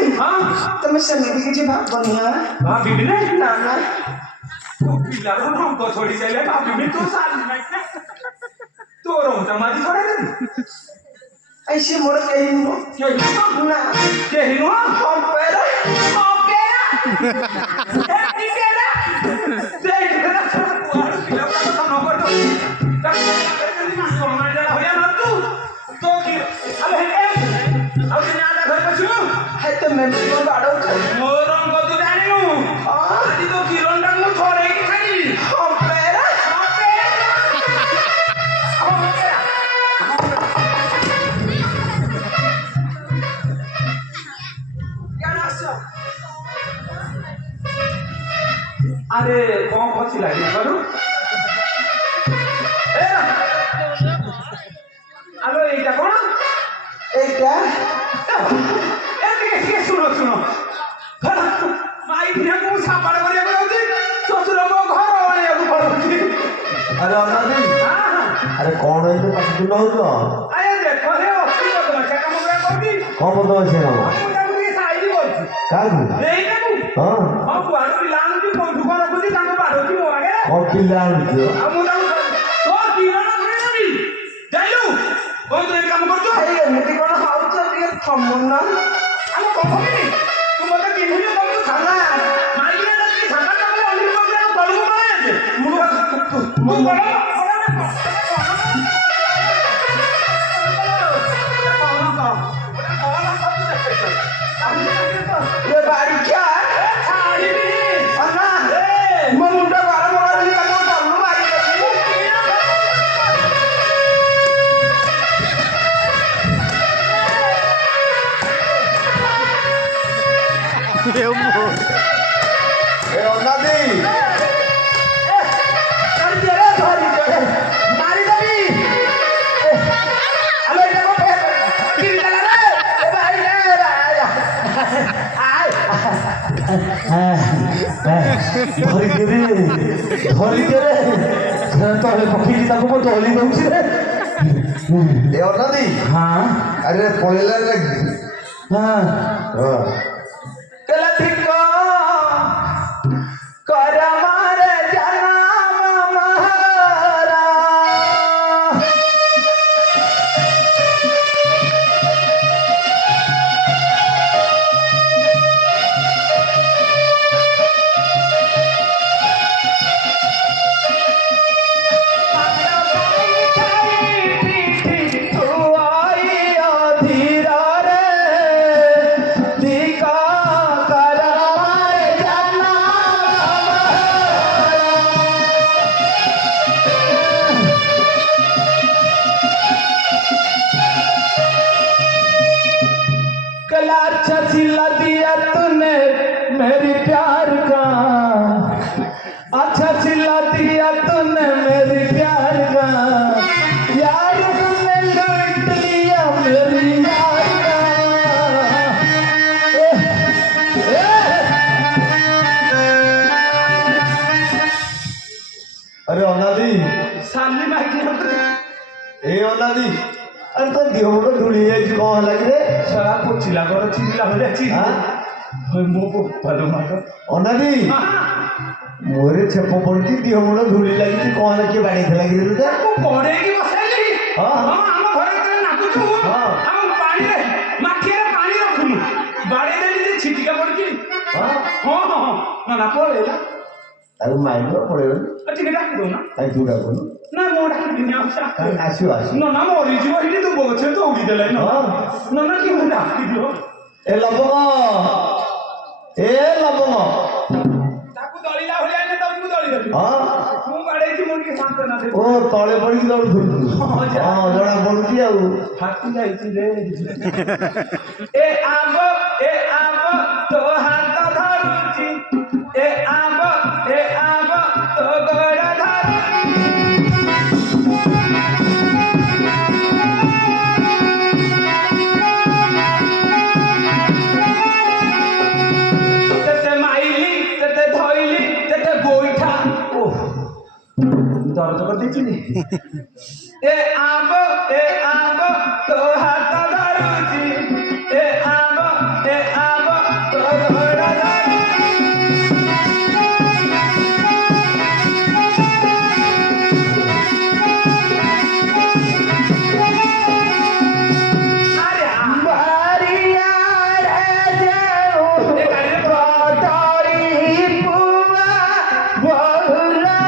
ତମେ ସେମିତି କିଛି ଭାବନି ଭାବିବି ନାଇଁ ନା ନା ପିଲାର ରଙ୍ଗ ଛଡି ଚାଲିଲେ ଭାବିବି ତୁ ସାରି ନାଇଁ ତୋର ମାଝି ଛଡେଇ ଆଇ ସେ ମୋର କେହି ନୁହଁ ନା କେହି ନୁହଁ ଅମ୍ପେରା ତମେ ବାଡଉଛ ମୋ ରଙ୍ଗ ତୁ ଜାଣିନୁ ଆଜି ତ କିରଣଟା ମୁଁ ଛଡେଇକି ଖାଇଲି ଅମ୍ପେରା আরে কম খসি লাগে বারু আলো এইটা কোন এইটা এদিকে এদিকে শুনো শুনো মাই ভিড়াକୁ ମୁଁ ସାପାଡ଼ କରିବାକୁ ଯାଉଛି ଶ୍ୱଶୁରଙ୍କ ଘର ଆଣିବାକୁ ପଡୁଛି ଆରେ ଅନାଦି ଆରେ କଣ ଏମିତି ପାଟିତୁଣ୍ଡ ହଉଛ ଆରେ ଦେଖ ରେ ଅତି ବଦମାସିଆ କାମ କରିବା କରୁଛି କଣ ବଦମାସିଆ କାମ ମୁଁ ତାକୁ ଟିକେ ସାଇଜ କରୁଛି କାହାକୁ ଏଇଟାକୁ ହଁ ହଁ କୁଆଡୁ ପିଲା ଆଣୁଛି ବନ୍ଧୁକ ରଖୁଛି ତାଙ୍କୁ ବାଡ଼ଉଛି ମୋ ଆଗରେ କଣ ପିଲା ଆଣୁଛ ଆଉ ମୁଁ ତାକୁ ତୋ କିରଣ ଧରିଦେବି ଯାଇଲୁ କଣ ତୁ ଏମିତି କାମ କରୁଛୁ ଭାଇ ଏମିତି କଣ ହଉଛ ଟିକେ ଥମୁନା ଆମେ କହବିନି ତୁ ମତେ ଚିହ୍ନିଲୁ ତୁ ଥାନା ମାଇକିନା ଯଦି ଥାନା ତମେ ଅନିଲ ବାବୁର ତଳକୁ ପଳେଇ ଆସେ ତୁ ବଡ଼ ଏ ବାଡ଼ିକା ଅନା ମୋ ମୁଣ୍ଡ ଗରମ କରିଲି ତମ ତଳୁ ମାରିଦେବି ଏ ଅନାଦି ଧରିଦେରେ ତଳେ ପକେଇକି ତାକୁ ମୁଁ ଦଳି ଦଉଛି ରେ ଏ ଅନାଦି ହଁ ଆରେ ପଳେଇଲା ରେ ହଁ ହଁ କଲଥିକ କର ମାରେ ଜନମ ମହାରା अच्छा सिला दिया तूने मेरी प्यार का अच्छा सिला दिया तूने मेरी प्यार का यार तूने लूट लिया मेरी यार का अरे अनादी ସାଲି ମାଇକି ଏ ଅନାଦି ଆରେ ତୋ ଦେହ ମୁଣ୍ଡ ଧୂଳି ହେଇଯାଇଛି କଣ ହେଲା କି ରେ ଶଳା କୋଚିଲା ଘର ଚିରିଲା ଭଳିଆ ଚିରି ଆଁ? ମୋ ବୋପାଲ ମାଗ ଅନାଦି ମୋରେ ଛେପ ପଡୁଛି ଦେହ ମୁଣ୍ଡ ଧୂଳି ଲାଗିଛି କଣ ହେଲା କିଏ ବାଡେଇଥିଲା କି ତୋତେ ତାକୁ କଡେଇକି ବସେଇଲି ହଁ। ହଁ ଆମ ଘରେ ଯେତେବେଳେ ନାଚୁଛୁ ହଁ। ଆମ ପାଣିରେ ମାଠିଆରେ ପାଣି ରଖୁନି ବାଡେଇ ଦେଲି ଯେ ଛିଟିକା ପଡିଛି ହଁ ହଁ ହଁ ହଁ ନା ପଳେଇଲା ତାକୁ ମାଇଲ ପଳେଇବନି ଟିକେ ଡାକି ଦଉନା କାଇଁ ତୁ ଡାକୁନୁ ନା ମୁଁ ଡାକିନି ଆଉ କାଇଁ ଆସିବ ଆସିବ ନନା ମରିଯିବ ଏଠି ତୁ ଗଛରେ ଦୌଡ଼ି ଦେଲେ ହଁ। ନନା କି ମୁଁ ଡାକି ଦିଅ ଏ ଲବଙ୍ଗ ଏ ଲବଙ୍ଗ ତାକୁ ଦଳିଲା ଭଳିଆ ହେଲେ ତମକୁ ଦଳି ଦେବି ହଁ ମୁଁ ବାଡେଇଛି ମୁଁ ଟିକେ ସାନ୍ତ୍ୱନା ଦେବି ଓ ତଳେ ପଡିକି ଦୌଡୁଥିଲୁ ହଁ, ଯା। ହଁ ଜଣା ପଡୁଛି ଆଉ ଫାଟି ଯାଇଛି ରେ ଏ ଆମ୍ବ ତୋ তেতে মাইলি তেতে ধইলি তেতে বৈঠা দরদ করতেছিলি এ আব তো হাত ধরুছি এ আব তো ঘোড়া ধরুছি আরে বাড়িয়া যাও কটরি পুয়া বহুলা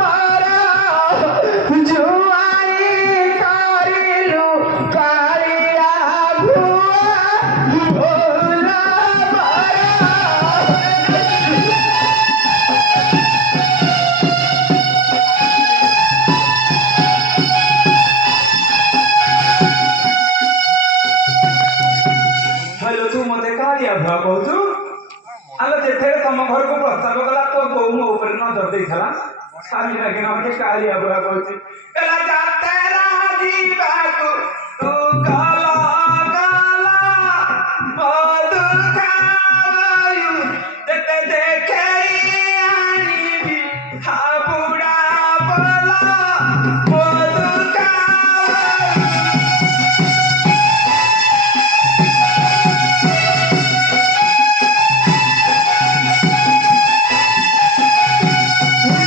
মারা জুয়াই করিলু কারিয়া ভুয়া বহুলা মারা ହ୍ୟାଲୋ ତୁ ମତେ କାଳିଆ ଭୁଆ କହୁଛୁ ଆଲୋ ଯେତେବେଳେ ତମ ଘରକୁ ପ୍ରସ୍ତାବ କଲା ତୋ ବୋଉ ମୋ ଉପରେ ନଜର ଦେଇଥିଲା ସାଲି ଲାଗିନା ମତେ କାଳିଆ ଭୁଆ କହୁଛି କହିଲା ଯାତ୍ରା ଯିବାକୁ ତୁ ଗଲା ମଧୁ ଖାଇବୁ ତେତେ ଦେଖେଇ ଆଣିବି ହାବୁଡ଼ା ବଲା ମଧୁ ଖାଇବୁ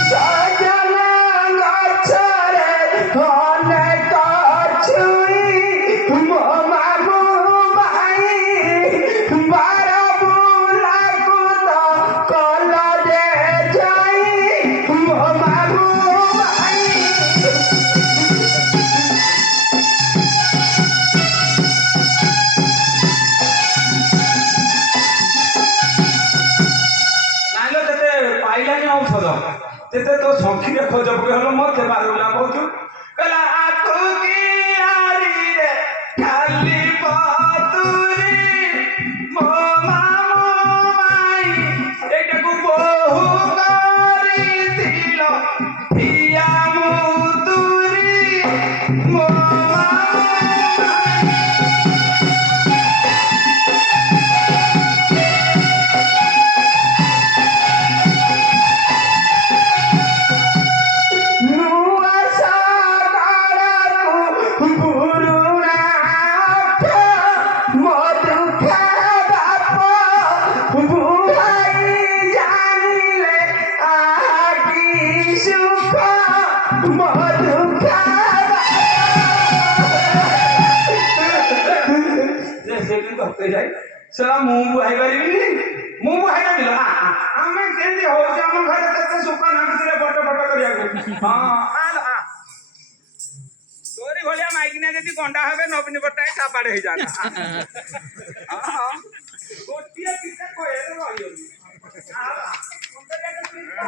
সজনা গছরে অনেক ছুই মো মামু ভাই বার বুলাকু তো কলরে যাই মো মামু ভাই ନାଇଁଲୋ ତେତେ ପାଇଲାନି ଔଷଧ ତେତେ ତୋ ସଖୀରେ ଖୋଜ ପକେଇଲ ମତେ ବାରୁଲା କହୁଛୁ କହିଲା ଆଖୁ କିଆରିରେ ଖାଲି ପତୁରି ମୋ ମାମୁ ମାଇଁ ଏଇଟାକୁ ବୋହୁ କରିଥିଲ ଠିଆ ମୁତୁରି ମୋ ମାମୁ ମାଇଁ ନୂଆ ସକାଳକୁ ପୁରୁଣା ମୋ ଦୁଃଖ ବାପ ବୁହାଇ ଜାଣିଲେ ଆଗି ସୁଖ ମୋ ଦୁଃଖ ସେଠି ଧରତେ ଯାଇ ସେଟା ମୁଁ ବୁହାଇ ପାରିବିନି ମୁଁ ବୁହାଇ ପାରିବି ଆମେ କେମିତି ହଉଛି ଆମ ଘରେ କେତେ ସୁଖ ନାଗୁଥିଲେ ବଟ ବଟ କରିବାକୁ ତୋରି ଭଳିଆ ମାଇକିନା ଯଦି ଗଣ୍ଡା ହେବେ ନବୀନ ପଟ୍ଟନାୟକ ସାବାଡେ ହେଇଯାନ୍ତା ଗୋଟିଏ ପିଠା କହିଲେ ରହିବନି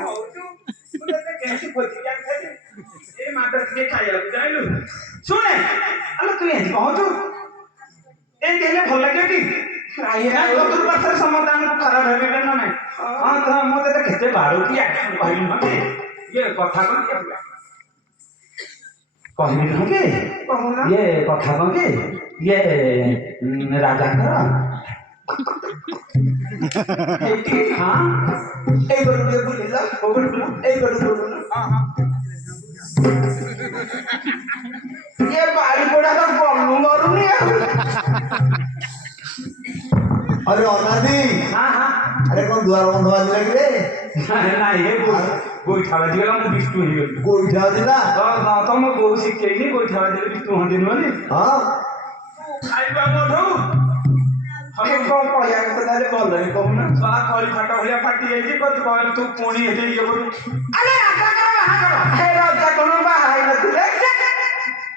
ହଉଛୁ ମୁଁ ତତେ କେମିତି ଖୋଜିକି ଆଣିଥିଲି ଏ ମାଟ ଟିକେ ଖାଇବାକୁ ଜାଣିଲୁ ଶୁଣେ ଆଲୋ ତୁ ଏମିତି କହୁଛୁ ଏମିତି ହେଲେ ଭଲ ଲାଗିବ କି ଚତୁର୍ପାର୍ଶ୍ୱରେ ସମସ୍ତେ ଆମକୁ ଖରାପ ଭାବିବେ ନା ନାଇଁ ହଁ ତ ମୁଁ ତତେ କେତେ ବାଡ଼ୁକି କହିଲି ମତେ ଇଏ କଥା କଣ କହିବି ନୁହଁ କି ଇଏ କଥା କଣ କି ଇଏ ରାଜାଙ୍କର ଏଇଠି ହଁ ଏଇ ଘରୁ ଟିକେ ବୁଲିଲ ଏଇ ଘରୁ ବୁଲୁନ ଇଏ ବାଡ଼ି ପୋଡ଼ା ତ ଗଲୁ ମରୁନି ଆଉ अरे अनादी ହଁ ହଁ अरे कौन दुआर बंध बाजी लगी रे ନାଇଁ ଏ ଗୋଇଠା ବାଜିଗଲା ମୁଁ ବିଷ୍ଣୁ ହେଇଗଲି गोईठा दिला ତମ ବୋଉ ଶିଖେଇନି ଗୋଇଠା ବାଜିଲେ ବିଷ୍ଣୁ ହୁଅନ୍ତି ନୁହଁନି हाँ ଖାଇବା ମୋଠୁ କଣ କହିବା କଥା ତାହେଲେ ଭଲ ହିଁ କହୁନା ସଳା କଳି ଫାଟ ଭଳିଆ ଫାଟି ଯାଇଛି କହିଲୁ ତୁ ପୁଣି ଏଠି ଇଏ କରୁ ଆରେ ରାଜାଙ୍କର ବାହାଘର ହେ ରାଜା କଣ ବାହା ହେଇନଥିଲେ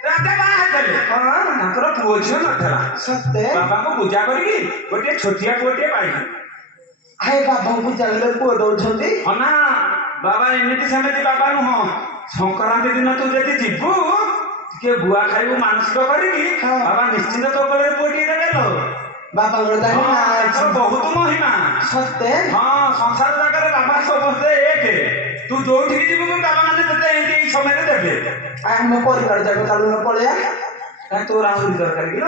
ରାଜା ବାହା ହେଇଥିଲେ ହଁ ତାଙ୍କର ପୁଅ ଝିଅ ନଥିଲା ସତେ ବାବାଙ୍କୁ ପୂଜା କରିକି ଗୋଟିଏ ଛୋଟିଆ ପୁଅଟିଏ ପାଇଲେ ହେ ବାବାଙ୍କୁ ଚାଲିଲେ ପୁଅ ଦଉଛନ୍ତି ହଁ ନା ବାବା ଏମିତି ସେମିତି ବାବା ନୁହଁ ସଂକ୍ରାନ୍ତି ଦିନ ତୁ ଯଦି ଯିବୁ ଟିକେ ଗୁଆ ଖାଇବୁ ମାନସିକ କରିକି ବାବା ନିଶ୍ଚିନ୍ତ ତୋ କୋଳରେ ପୁଅଟିଏ ଦେବେ ଲୋ ବାବାଙ୍କର ତାହେଲେ ନାଁ ଅଛି ବହୁତ ମହିମା ସତେ ହଁ ସଂସାର ଜାଗାରେ ବାବା ସମସ୍ତେ ଏକ ତୁ ଯୋଉଠିକି ଯିବୁ ମୁଁ ବାବା ମାନେ ତତେ ଏଇ ସମୟରେ ଦେବେ ଆମ ପରିବାର ଯାକ ଚାଲୁନ ପଳେଇବା କାହିଁ ତୋର ଆହୁରି ଦରକାର କି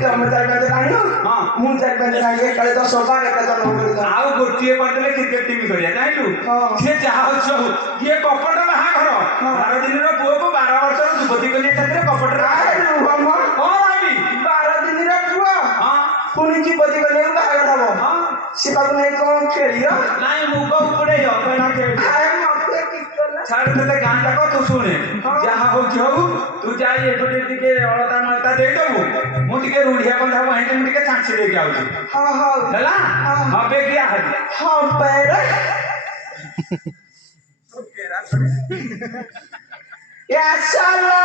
ତମେ ଚାରି ପାଞ୍ଚ ଆଣିବ ହଁ ମୁଁ ଚାରି ପାଞ୍ଚ ଆଣିବି ଏକାଳେ 10 ବାର ଏକା ଜନ୍ମ କରିଦେବା ଆଉ ଗୋଟିଏ କରିଦେଲେ କ୍ରିକେଟ ଟିମ୍ କରିବା ଜାଣିଲୁ ସିଏ ଯାହା ହଉଛି ହଉ ଇଏ କପଟ ବାହାଘର 12 ଦିନର ପୁଅକୁ 12 ବର୍ଷର ଯୁବତୀ କଲି ଏକାଥରେ କପଟରେ କଣ ଭାବି 12 ଦିନର ପୁଅ ହଁ ପୁଣି ଯୁବତୀ କଲେ ବାହାଘର ହବ ହଁ ସେ ବାବୁ ନାଇଁ କଣ ଖେଳିବ ନାଇଁ ମୁଗ ଉପଡେଇ ଛାଡ ତତେ ଗାଁ ଯାକ ତୁ ଶୁଣେ ଯାହା ହଉଛି ହଉ ତୁ ଯାଇ ଏପଟେ ଟିକେ ଅଳତା ମଳତା ଦେଇଦବୁ ମୁଁ ଟିକେ ରୁଢିଆ ବନ୍ଧା ବାହିକି ମୁଁ ଟିକେ ଚାଞ୍ଚି ଦେଇକି ଆଉଛି ହଁ ହଉ ହେଲା ହଁ ବେଗିଆ ହେବି ହଁ ପେରେ Yasala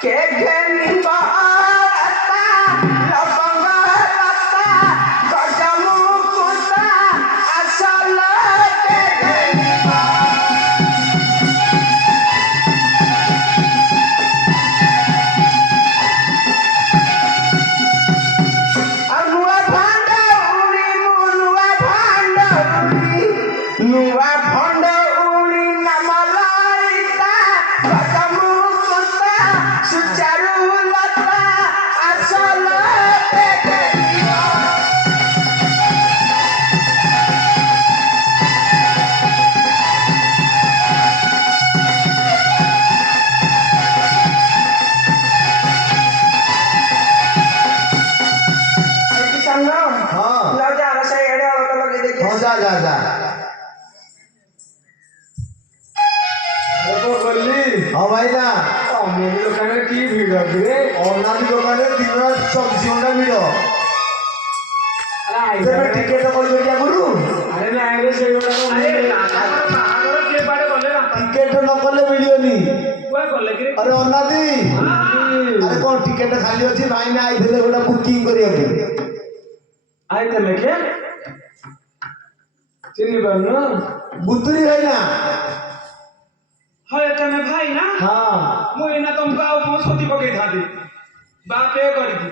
kegenimba ata lapanga lata kajamu kuta asala kegenimba Nuwa bhanda uri nuwa bhanda uri nuwa bhanda हाँ भाई ना मेरे दुकान में की भीड़ होती है অন্যান্য দোকানে দিন রাত 24 ঘন্টা ভিড় টিকেট করবে কি আগুরু अरे मैं आएंगे सही वाला ବାହାଘର କିଏ କୁଆଡେ ଗଲେ ନା টিকেট ন করলে মিলিবনি କୁଆଡେ ଗଲେ କି আরে অন্যাদি আরে কোন টিকেট খালি আছে ভাই না আইଥିଲେ গোটা বুকিং করিয়াକୁ आए थे लेके चिन्नी बनू বুতুরি ভাই না হয় ତମେ ଭାଇ ନା हाँ ମୁଁ ଏଇନା ତମକୁ ଆଉ କଣ ସତି ପକେଇଥାନ୍ତି ବାପେ କରିକି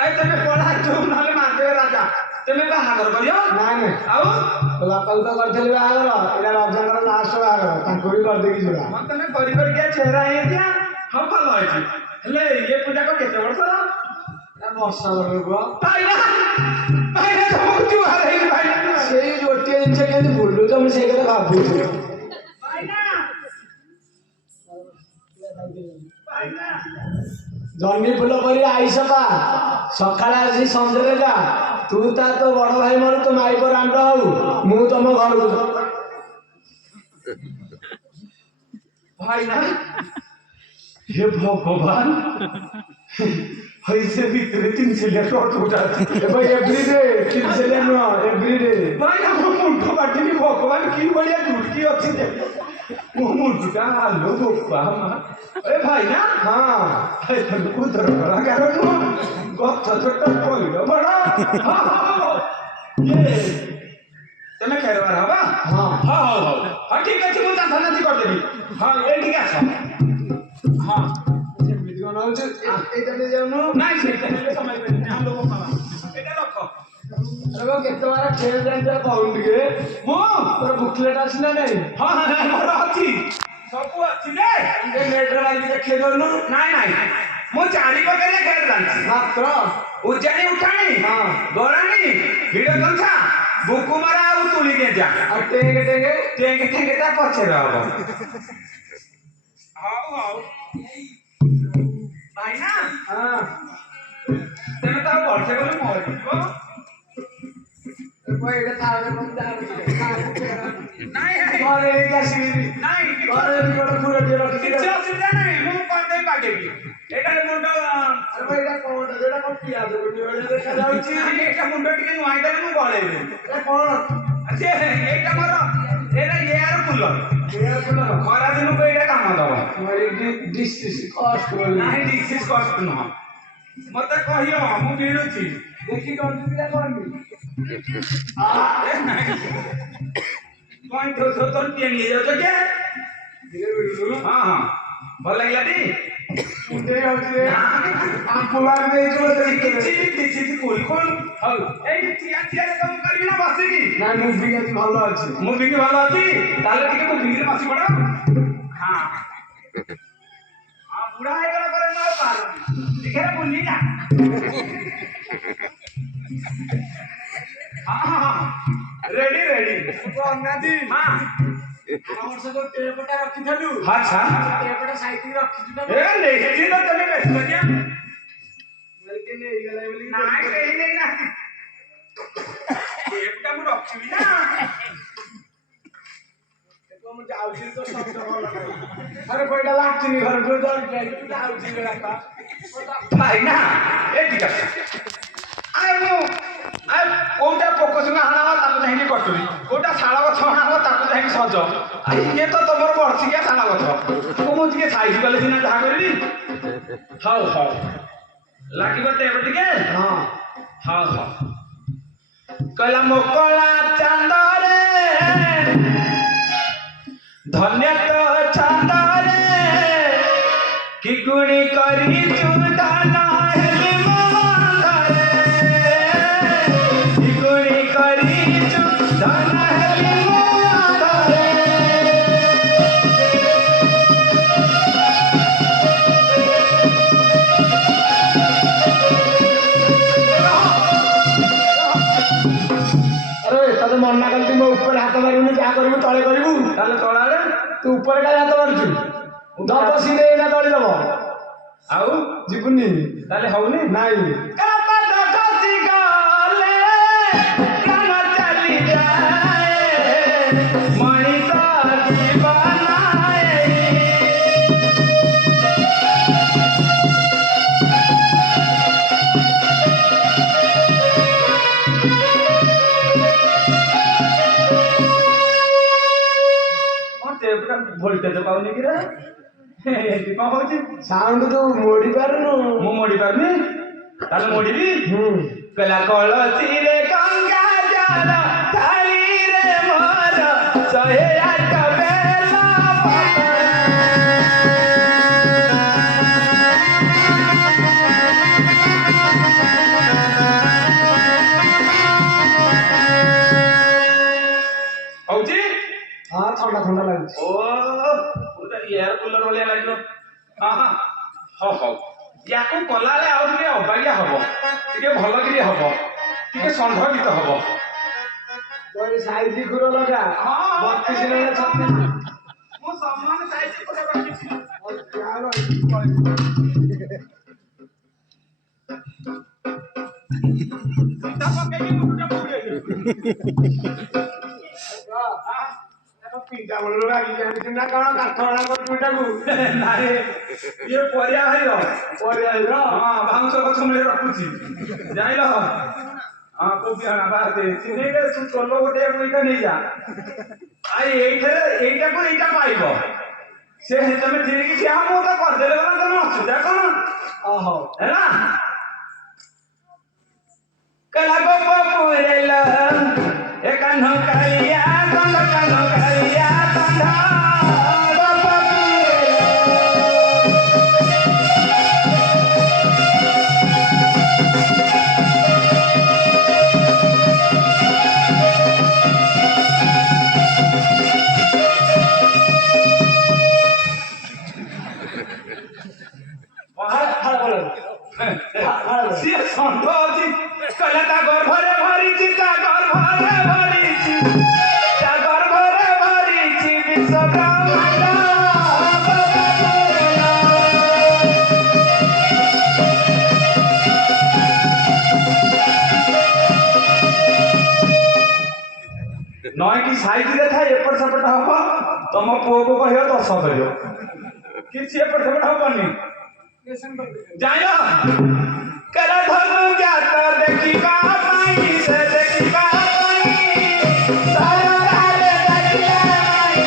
ଆଇ ତମେ ପଢା ଯୋଉ ନହେଲେ ମାରିଦେବେ ରାଜା ତମେ ବାହାଘର କରିବ ନାଇଁ ନାଇଁ ଆଉ तो बापा तो करथिले बाहागर एरा रजाकर लास्ट बाहागर ताको भी कर देकी जोड़ा ହଁ ତମେ କରି କରିକା ଚେହେରା ହେଇଥିଆ ହଁ ଭଲ ହେଇଛି ହେଲେ ଇଏ ପୂଜାକ କେତେ ବର୍ଷର ए वर्षा लगो ଭାଇନା ଭାଇନା ତମକୁ ଜୁହାର ହେଇଛି ଭାଇନା ସେଇ ଗୋଟିଏ ଜିନିଷ କେମିତି ଭୁଲୁ ତ ମୁଁ ସେଇ କଥା ଭାବୁଛି ଭାଇନା ଭାଇନା ଜହ୍ନି ଫୁଲ କରି ଆଇସ ପା ସକାଳେ ଆସି ସଞ୍ଜରେ ଯା ତୁ ତା ତ ବଡ ଭାଇ ମୋର ତ ମାଇପ ରାଣ୍ଡ ହଉ ମୁଁ ତମ ଘରକୁ ভাইনা হে ভগবান হইছে ভিতরে 3 ছেলে টট উঠাচ্ছে এবার এভরিডে কিনছিলে না এভরিডে ভাইনা ମୋ ମୁଣ୍ଡ ବାଟିକି ଭଗବାନ କି ଭଳିଆ ଦୁର୍କି ଅଛି ଯେ ମୋ ମୁଣ୍ଡଟା ହାଲୋ ବୋପା ମା ଏ ଭାଇନା ହଁ ତମେ କୁଦର କଳାକାର ନୁହଁ ଗଛ ଛୋଟ ପଇଡ଼ ବଡ଼ ତମେ ଖେଳବାର ହବା ହଁ ହଉ ହଉ ହଉ ହଁ ଠିକ ଅଛି ମୁଁ ଚାନ୍ଦ ନାଚି କରିଦେବି ହଁ ଏଇଠିକି ଆସ ହଁ ସେମିତି କଣ ହଉଛି ଏଇଟା ନେଇ ଯାଉନୁ ନାଇଁ ସେଇଟା ନେଲେ ସମୟ ପାରିବିନି ହାଲୋ ବୋପା ମା ଏଇଟା ରଖ ଆରେ କେତେ ବାର ଖେଳ ଜାଣିଛ କହୁନ ଟିକେ ମୁଁ ତୋର ବୁକଲେଟ୍ ଅଛି ନା ନାଇଁ ହଁ ମୋର ଅଛି ସବୁ ଅଛି ଯେ ଟିକେ ନେଟ୍ରେ ମାରିକି ଦେଖେଇ ଦଉନୁ ନାଇଁ ନାଇଁ ମୁଁ ଚାରି ପକେଇଲେ ଖେଳ ଜାଣିଛି ମାତ୍ର ଉଜାଣି ଉଠାଣି ହଁ ଗରାଣି ଭିଡ଼ କଂସା ବୁକୁମାରା ଆଉ ତୁଳି ଗେଞ୍ଜା ଆଉ ଟେଙ୍କେ ଟେଙ୍କେ ଟେଙ୍କେ ଟେଙ୍କେ ତା ପଛରେ ହବ ହଉ ହଉ ଭାଇନା ହଁ ତମେ ତ ଆଉ ବର୍ଷେ ଗଲେ ମରିଯିବ ଏଇଟା ଥାଳରେ ନାଇଁ ଘରେ ନେଇକି ଆସିବି ନାଇଁ ଘରେ ବି ଗୋଟେ ପୁର ଟିକେ ରଖିଛି କିଛି ଅସୁବିଧା ନାହିଁ ମୁଁ କରିଦେବି ବାଗେଇବି ଏଇଟାରେ ମୁଣ୍ଡ ଆରେ ଏଇଟା କଣ ଏଇଟା କଣ ପିଆଜ ଭଳିଆ ଦେଖାଯାଉଛି ଏଇଟା ମୁଣ୍ଡ ଟିକେ ନୁଆଇ ଦେଲେ ମୁଁ ଗଳେଇବି ଏଇଟା କଣ ସେ ଏଇଟା ମୋର ଏଇଟା ଏୟାର କୁଲର ଏଇଟା କଣ ଖରା ଦିନକୁ ଏଇଟା କାମ ଦବ ଡିସ୍ କଷ୍ଟ ନାହିଁ ଡିସିସ୍ କଷ୍ଟ ନୁହଁ ମତେ କହିବ ମୁଁ ମିଳୁଛି ଦେଖି କଣ ପିଲା କରନି କଣ ତୋର କିଏ ନେଇଯାଉଛ କିଏ ଧୀରେ ଭିଡୁନୁ ହଁ ହଁ ଭଲ ଲାଗିଲା ଟି କୁଣ୍ଡେଇ ହଉଛି ଆମ୍ପୁଲାର ଦେଇଛୁ କିଛି କୁଲ କୁଲ ହଉ ଏଇ ଚିଆ କାମ କରିବି ନା ବସିକି ନା ମୁଭି ଆଜି ଭଲ ଅଛି ମୁଁ ବିକି ଭଲ ଅଛି ତାହେଲେ ଟିକେ ତୁ ବିକିରେ ବସି ପଡ ହଁ ହଁ ବୁଢା ହେଇଗଲା ପରେ ମୁଁ ଆଉ ପାରୁନି ଟିକେ ବୁଲି ଯା ହଁ ରେଡି ରେଡି ଅନାଦି ହଁ ବର୍ଷ ଯୋଉ ଟେପଟା ରଖିଥିଲୁ ଆଚ୍ଛା ଟେପଟା ସାଇତିକି ରଖିଛୁ ନା ଏ ନିଶ୍ଚିତ ତମେ ବ୍ୟସ୍ତ କିଆ ବଲକି ନେଇଗଲା ବୋଲି ନାଇଁ କେହି ନେଇ ନାହାନ୍ତି ଏଟା ମୁଁ ରଖିବି ନା ମୁଁ ଯାଉଛି ତ ଶବ୍ଦ ଭଲ ନାହିଁ ଆରେ କୋଇଟା ଲାଗୁନି ଘର ଯୋଉ ଯାଉଛି ଯାଉଛି ବାପା ଭାଇ ନା ଏ ଠିକ ଅଛି ଆରେ ମୁଁ କୋଉଟା ପୋକ ସୁଙ୍ଗା ହଣା ହବ ତାକୁ ଯାଇକି କଟୁରି କୋଉଟା ଶାଳ ଗଛ ହଣା ହବ ତାକୁ ଯାଇକି ସଜ ଇଏ ତ ତମର ବର୍ଷିକିଆ ଶାଳ ଗଛ ମୁଁ ଟିକେ ସାଇଜ କଲେ ସିନା ଯାହା କରିବି ହଉ ହଉ ଲାଗିବ ତ ଏବେ ଟିକେ ହଁ ହଉ ହଉ କହିଲା ମୋକଳା ଚାନ୍ଦରେ ଧନ୍ୟ ତ ଚାନ୍ଦରେ କି ଗୁଣି କରିଛୁ ଦାନ ହେଲି ମନ୍ଦରେ କି ଗୁଣି କରିଛୁ ଦାନ ହେଲି ମନ୍ଦରେ ଆରେ ତତେ ମନା କଲି ମୋ ଉପରେ ହାତ ମାରିବୁନି ଯାହା କରିବୁ ତଳେ କରିବୁ ତାହେଲେ ତଳାରେ ତୁ ଉପରେ କାଳେ ହାତ ମାରୁଛୁ ଦବ ସିନେ ଏଇନା ତଳି ଦବ ଆଉ ଯିବୁନି ତାହେଲେ ହଉନି ନାଇଁ କାପାଦ ଖସି ଗଲେ ପ୍ରାଣ ଚାଲି ଯାଏ ମଣିଷ ଜୀବନ ଭୋଲ୍ଟେଜ ପାଉନି କି ରେ କଣ ହଉଛି ସାଉଣ୍ଡ ଯୋଉ ମୋଡି ପାରୁନୁ ମୁଁ ମୋଡି ପାରୁନି ତାହେଲେ ମୋଡିବି କହିଲା କଳସିରେ ଗଙ୍ଗା ଜଳ ଥାଳିରେ ମୋର 108 ବେଲ ପତ୍ର ହଉଛି ହଁ ଥଣ୍ଡା ଥଣ୍ଡା ଲାଗୁଛି ଓ ପୁରା ଏୟାର କୁଲର ଭଳିଆ ଲାଗିବ ହଁ ହଁ ହଉ ହଉ ୟାକୁ କଲାବେଳେ ଆଉ ଟିକେ ଅବାଗିଆ ହବ ଟିକେ ଭଲ କରି ହବ ଟିକେ ଷଣ୍ଢ ଗୀତ ହବ ସାଇଜ ଘୁର ଲଗା ହଁ 32 ବେଳେ 36 ମୁଁ ସମାନ ସାଇଜ ପୁରା ରଖିଛି ସିଧା ପକେଇକି ମୁଣ୍ଡ ପୁରେଇଲି ପିଠା ବେଳରୁ ରାଗି ଜାଣିଛୁ ନା କଣ କାଠ ହଣା କରୁଛୁ ପିଠାକୁ ନାଇଁ ଇଏ ପରିବା ଭାଇର ପରିବାର ହଁ ବାଉଁଶ ଗଛ ମୂଳେ ରଖୁଛି ଜାଣିଲ ହଁ କୋବି ହଣା ବାହାରେ ସିନେଇରେ ତୁ ଚୋଲ ଗୋଟେ ଏଇଟା ନେଇଯା ଆଉ ଏଇଟାକୁ ଏଇଟା ପାଇବ ସେ ତମେ ଠିକ ଠିଆ ମୁଁ ତ କରିଦେଲେ ନା ତମେ ଅସୁବିଧା କଣ ଓହୋ ହେଲା କଲା ଗୋପ ପୁରେଲ ଏ କାହ୍ନ କାଳିଆ କାହ୍ନ କାଳିଆ କାହ୍ନ ଗୋପ ପୁରେଲ ସିଏ ଷଣ୍ଢ ଅଛି କହିଲା ତା ଗର୍ଭରେ ଭରିଛି ତା ଗର୍ଭରେ ଭରିଛି ତା ଗର୍ଭରେ ଭରିଛି ବିଶ୍ୱ ବ୍ରହ୍ମାଣ୍ଡ ନଈକି ସାଇଜରେ ଥାଏ ଏପଟ ସେପଟ ହବ ତମ ପୁଅକୁ କହିବ ଦଶ କରିବ କିଛି ଏପଟ ସେପଟ ହବନି ଜାଣିଲ କଲା ଧନୁ ଜାତ ଦେଖିବା ପାଇଁ ସେ ଦେଖିବା ପାଇଁ ସରକାରେ ଦେଖିଲା ନାହିଁ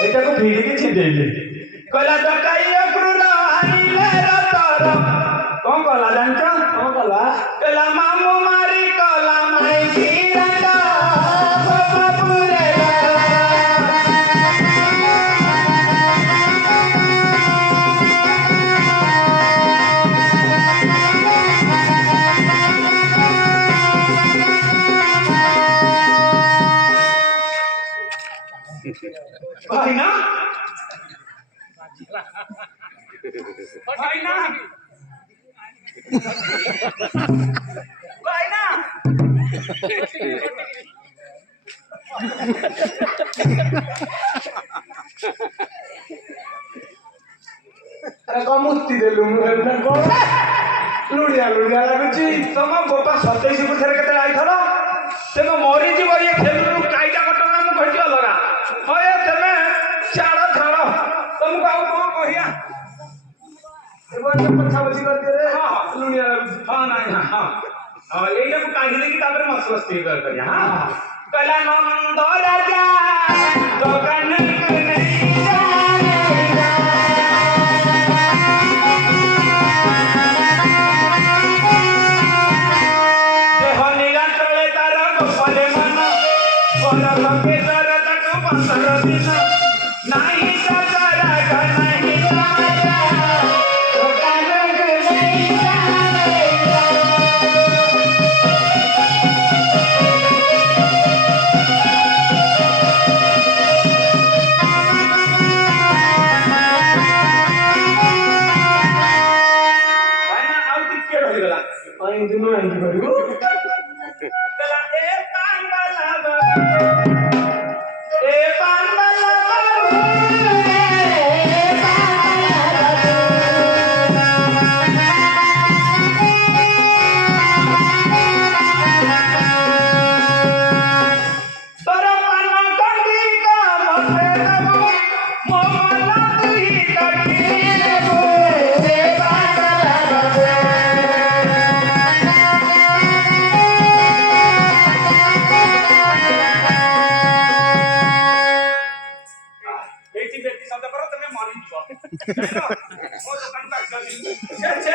ଏଇଟାକୁ ଭିଡ଼ିକି ଛିଣ୍ଡେଇଲେ କହିଲା ଡକାଇ ଅକ୍ରୁର ଆଣିଲେ ରତର କଣ କଲା ଜାଣିଛ କଣ କଲା କହିଲା ମାମୁ ମାରି କଲା ମାଇ ଗିରଣ୍ଡ ভাইনা ভাইনা ভাইনা ମୁତି ଦେଲୁ ଲୁଣିଆ ଲୁଣିଆ ଲାଗୁଛି। ତମ ବୋପା 27 ବର୍ଷରେ କେତେ ଆଇଥର ତେମେ ମରିଯିବ ଇଏ ଖେଳୁରୁ କାଇଟା ଘଟଣା ମୁଁ କହିଛି ଅଲଗା ହଏ ତେମେ ଛାଡ଼ ଛାଡ଼ ତମକୁ ଆଉ କଣ କହିବା ପଛାପଛି କରିଦେଲେ ହଁ ଲୁଣିଆ ଲାଗୁଛି। ହଁ ନାଇଁ ନା ହଁ ହଁ ଏଇଟାକୁ କାଢି ଦେଇକି ତାପରେ ମସ୍ତି କରିବା ହଁ କହିଲା ନନ୍ଦ ରାଜା ଦୋକାନକୁ ନେଇ ଦେହ ନିରାଞ୍ଚଳେ ତାର ଗୋପଲେ ମନ ପର ଲଗେ ତାର ତାକୁ 15 ଦିନ ନାହିଁ ତାରା ନାହିଁ ରାଜା ଦୋକାନକୁ ନେଇ ଭାଇନା ଆଉ ଟିକେ ରହିଗଲା ଏମିତି ନୁହେଁ ଏମିତି କରିବୁ। କହିଲା ଏ ପାଣ୍ଡାଲା ବାବୁ ତୋର ପାନ କଣ୍ଡିକା ମତେ ଦେବୁ ମୋ ମନ ତୁହି କାଟିବୁ ଏ ପାଣ୍ଡାଲା ବାବୁ ଏଇଠି ବେଶୀ ଶବ୍ଦ କର ତମେ ମରିଯିବ ଜାଣିଲ? ମୋ ଦୋକାନକୁ ଆସିବ ଛେ ଛେ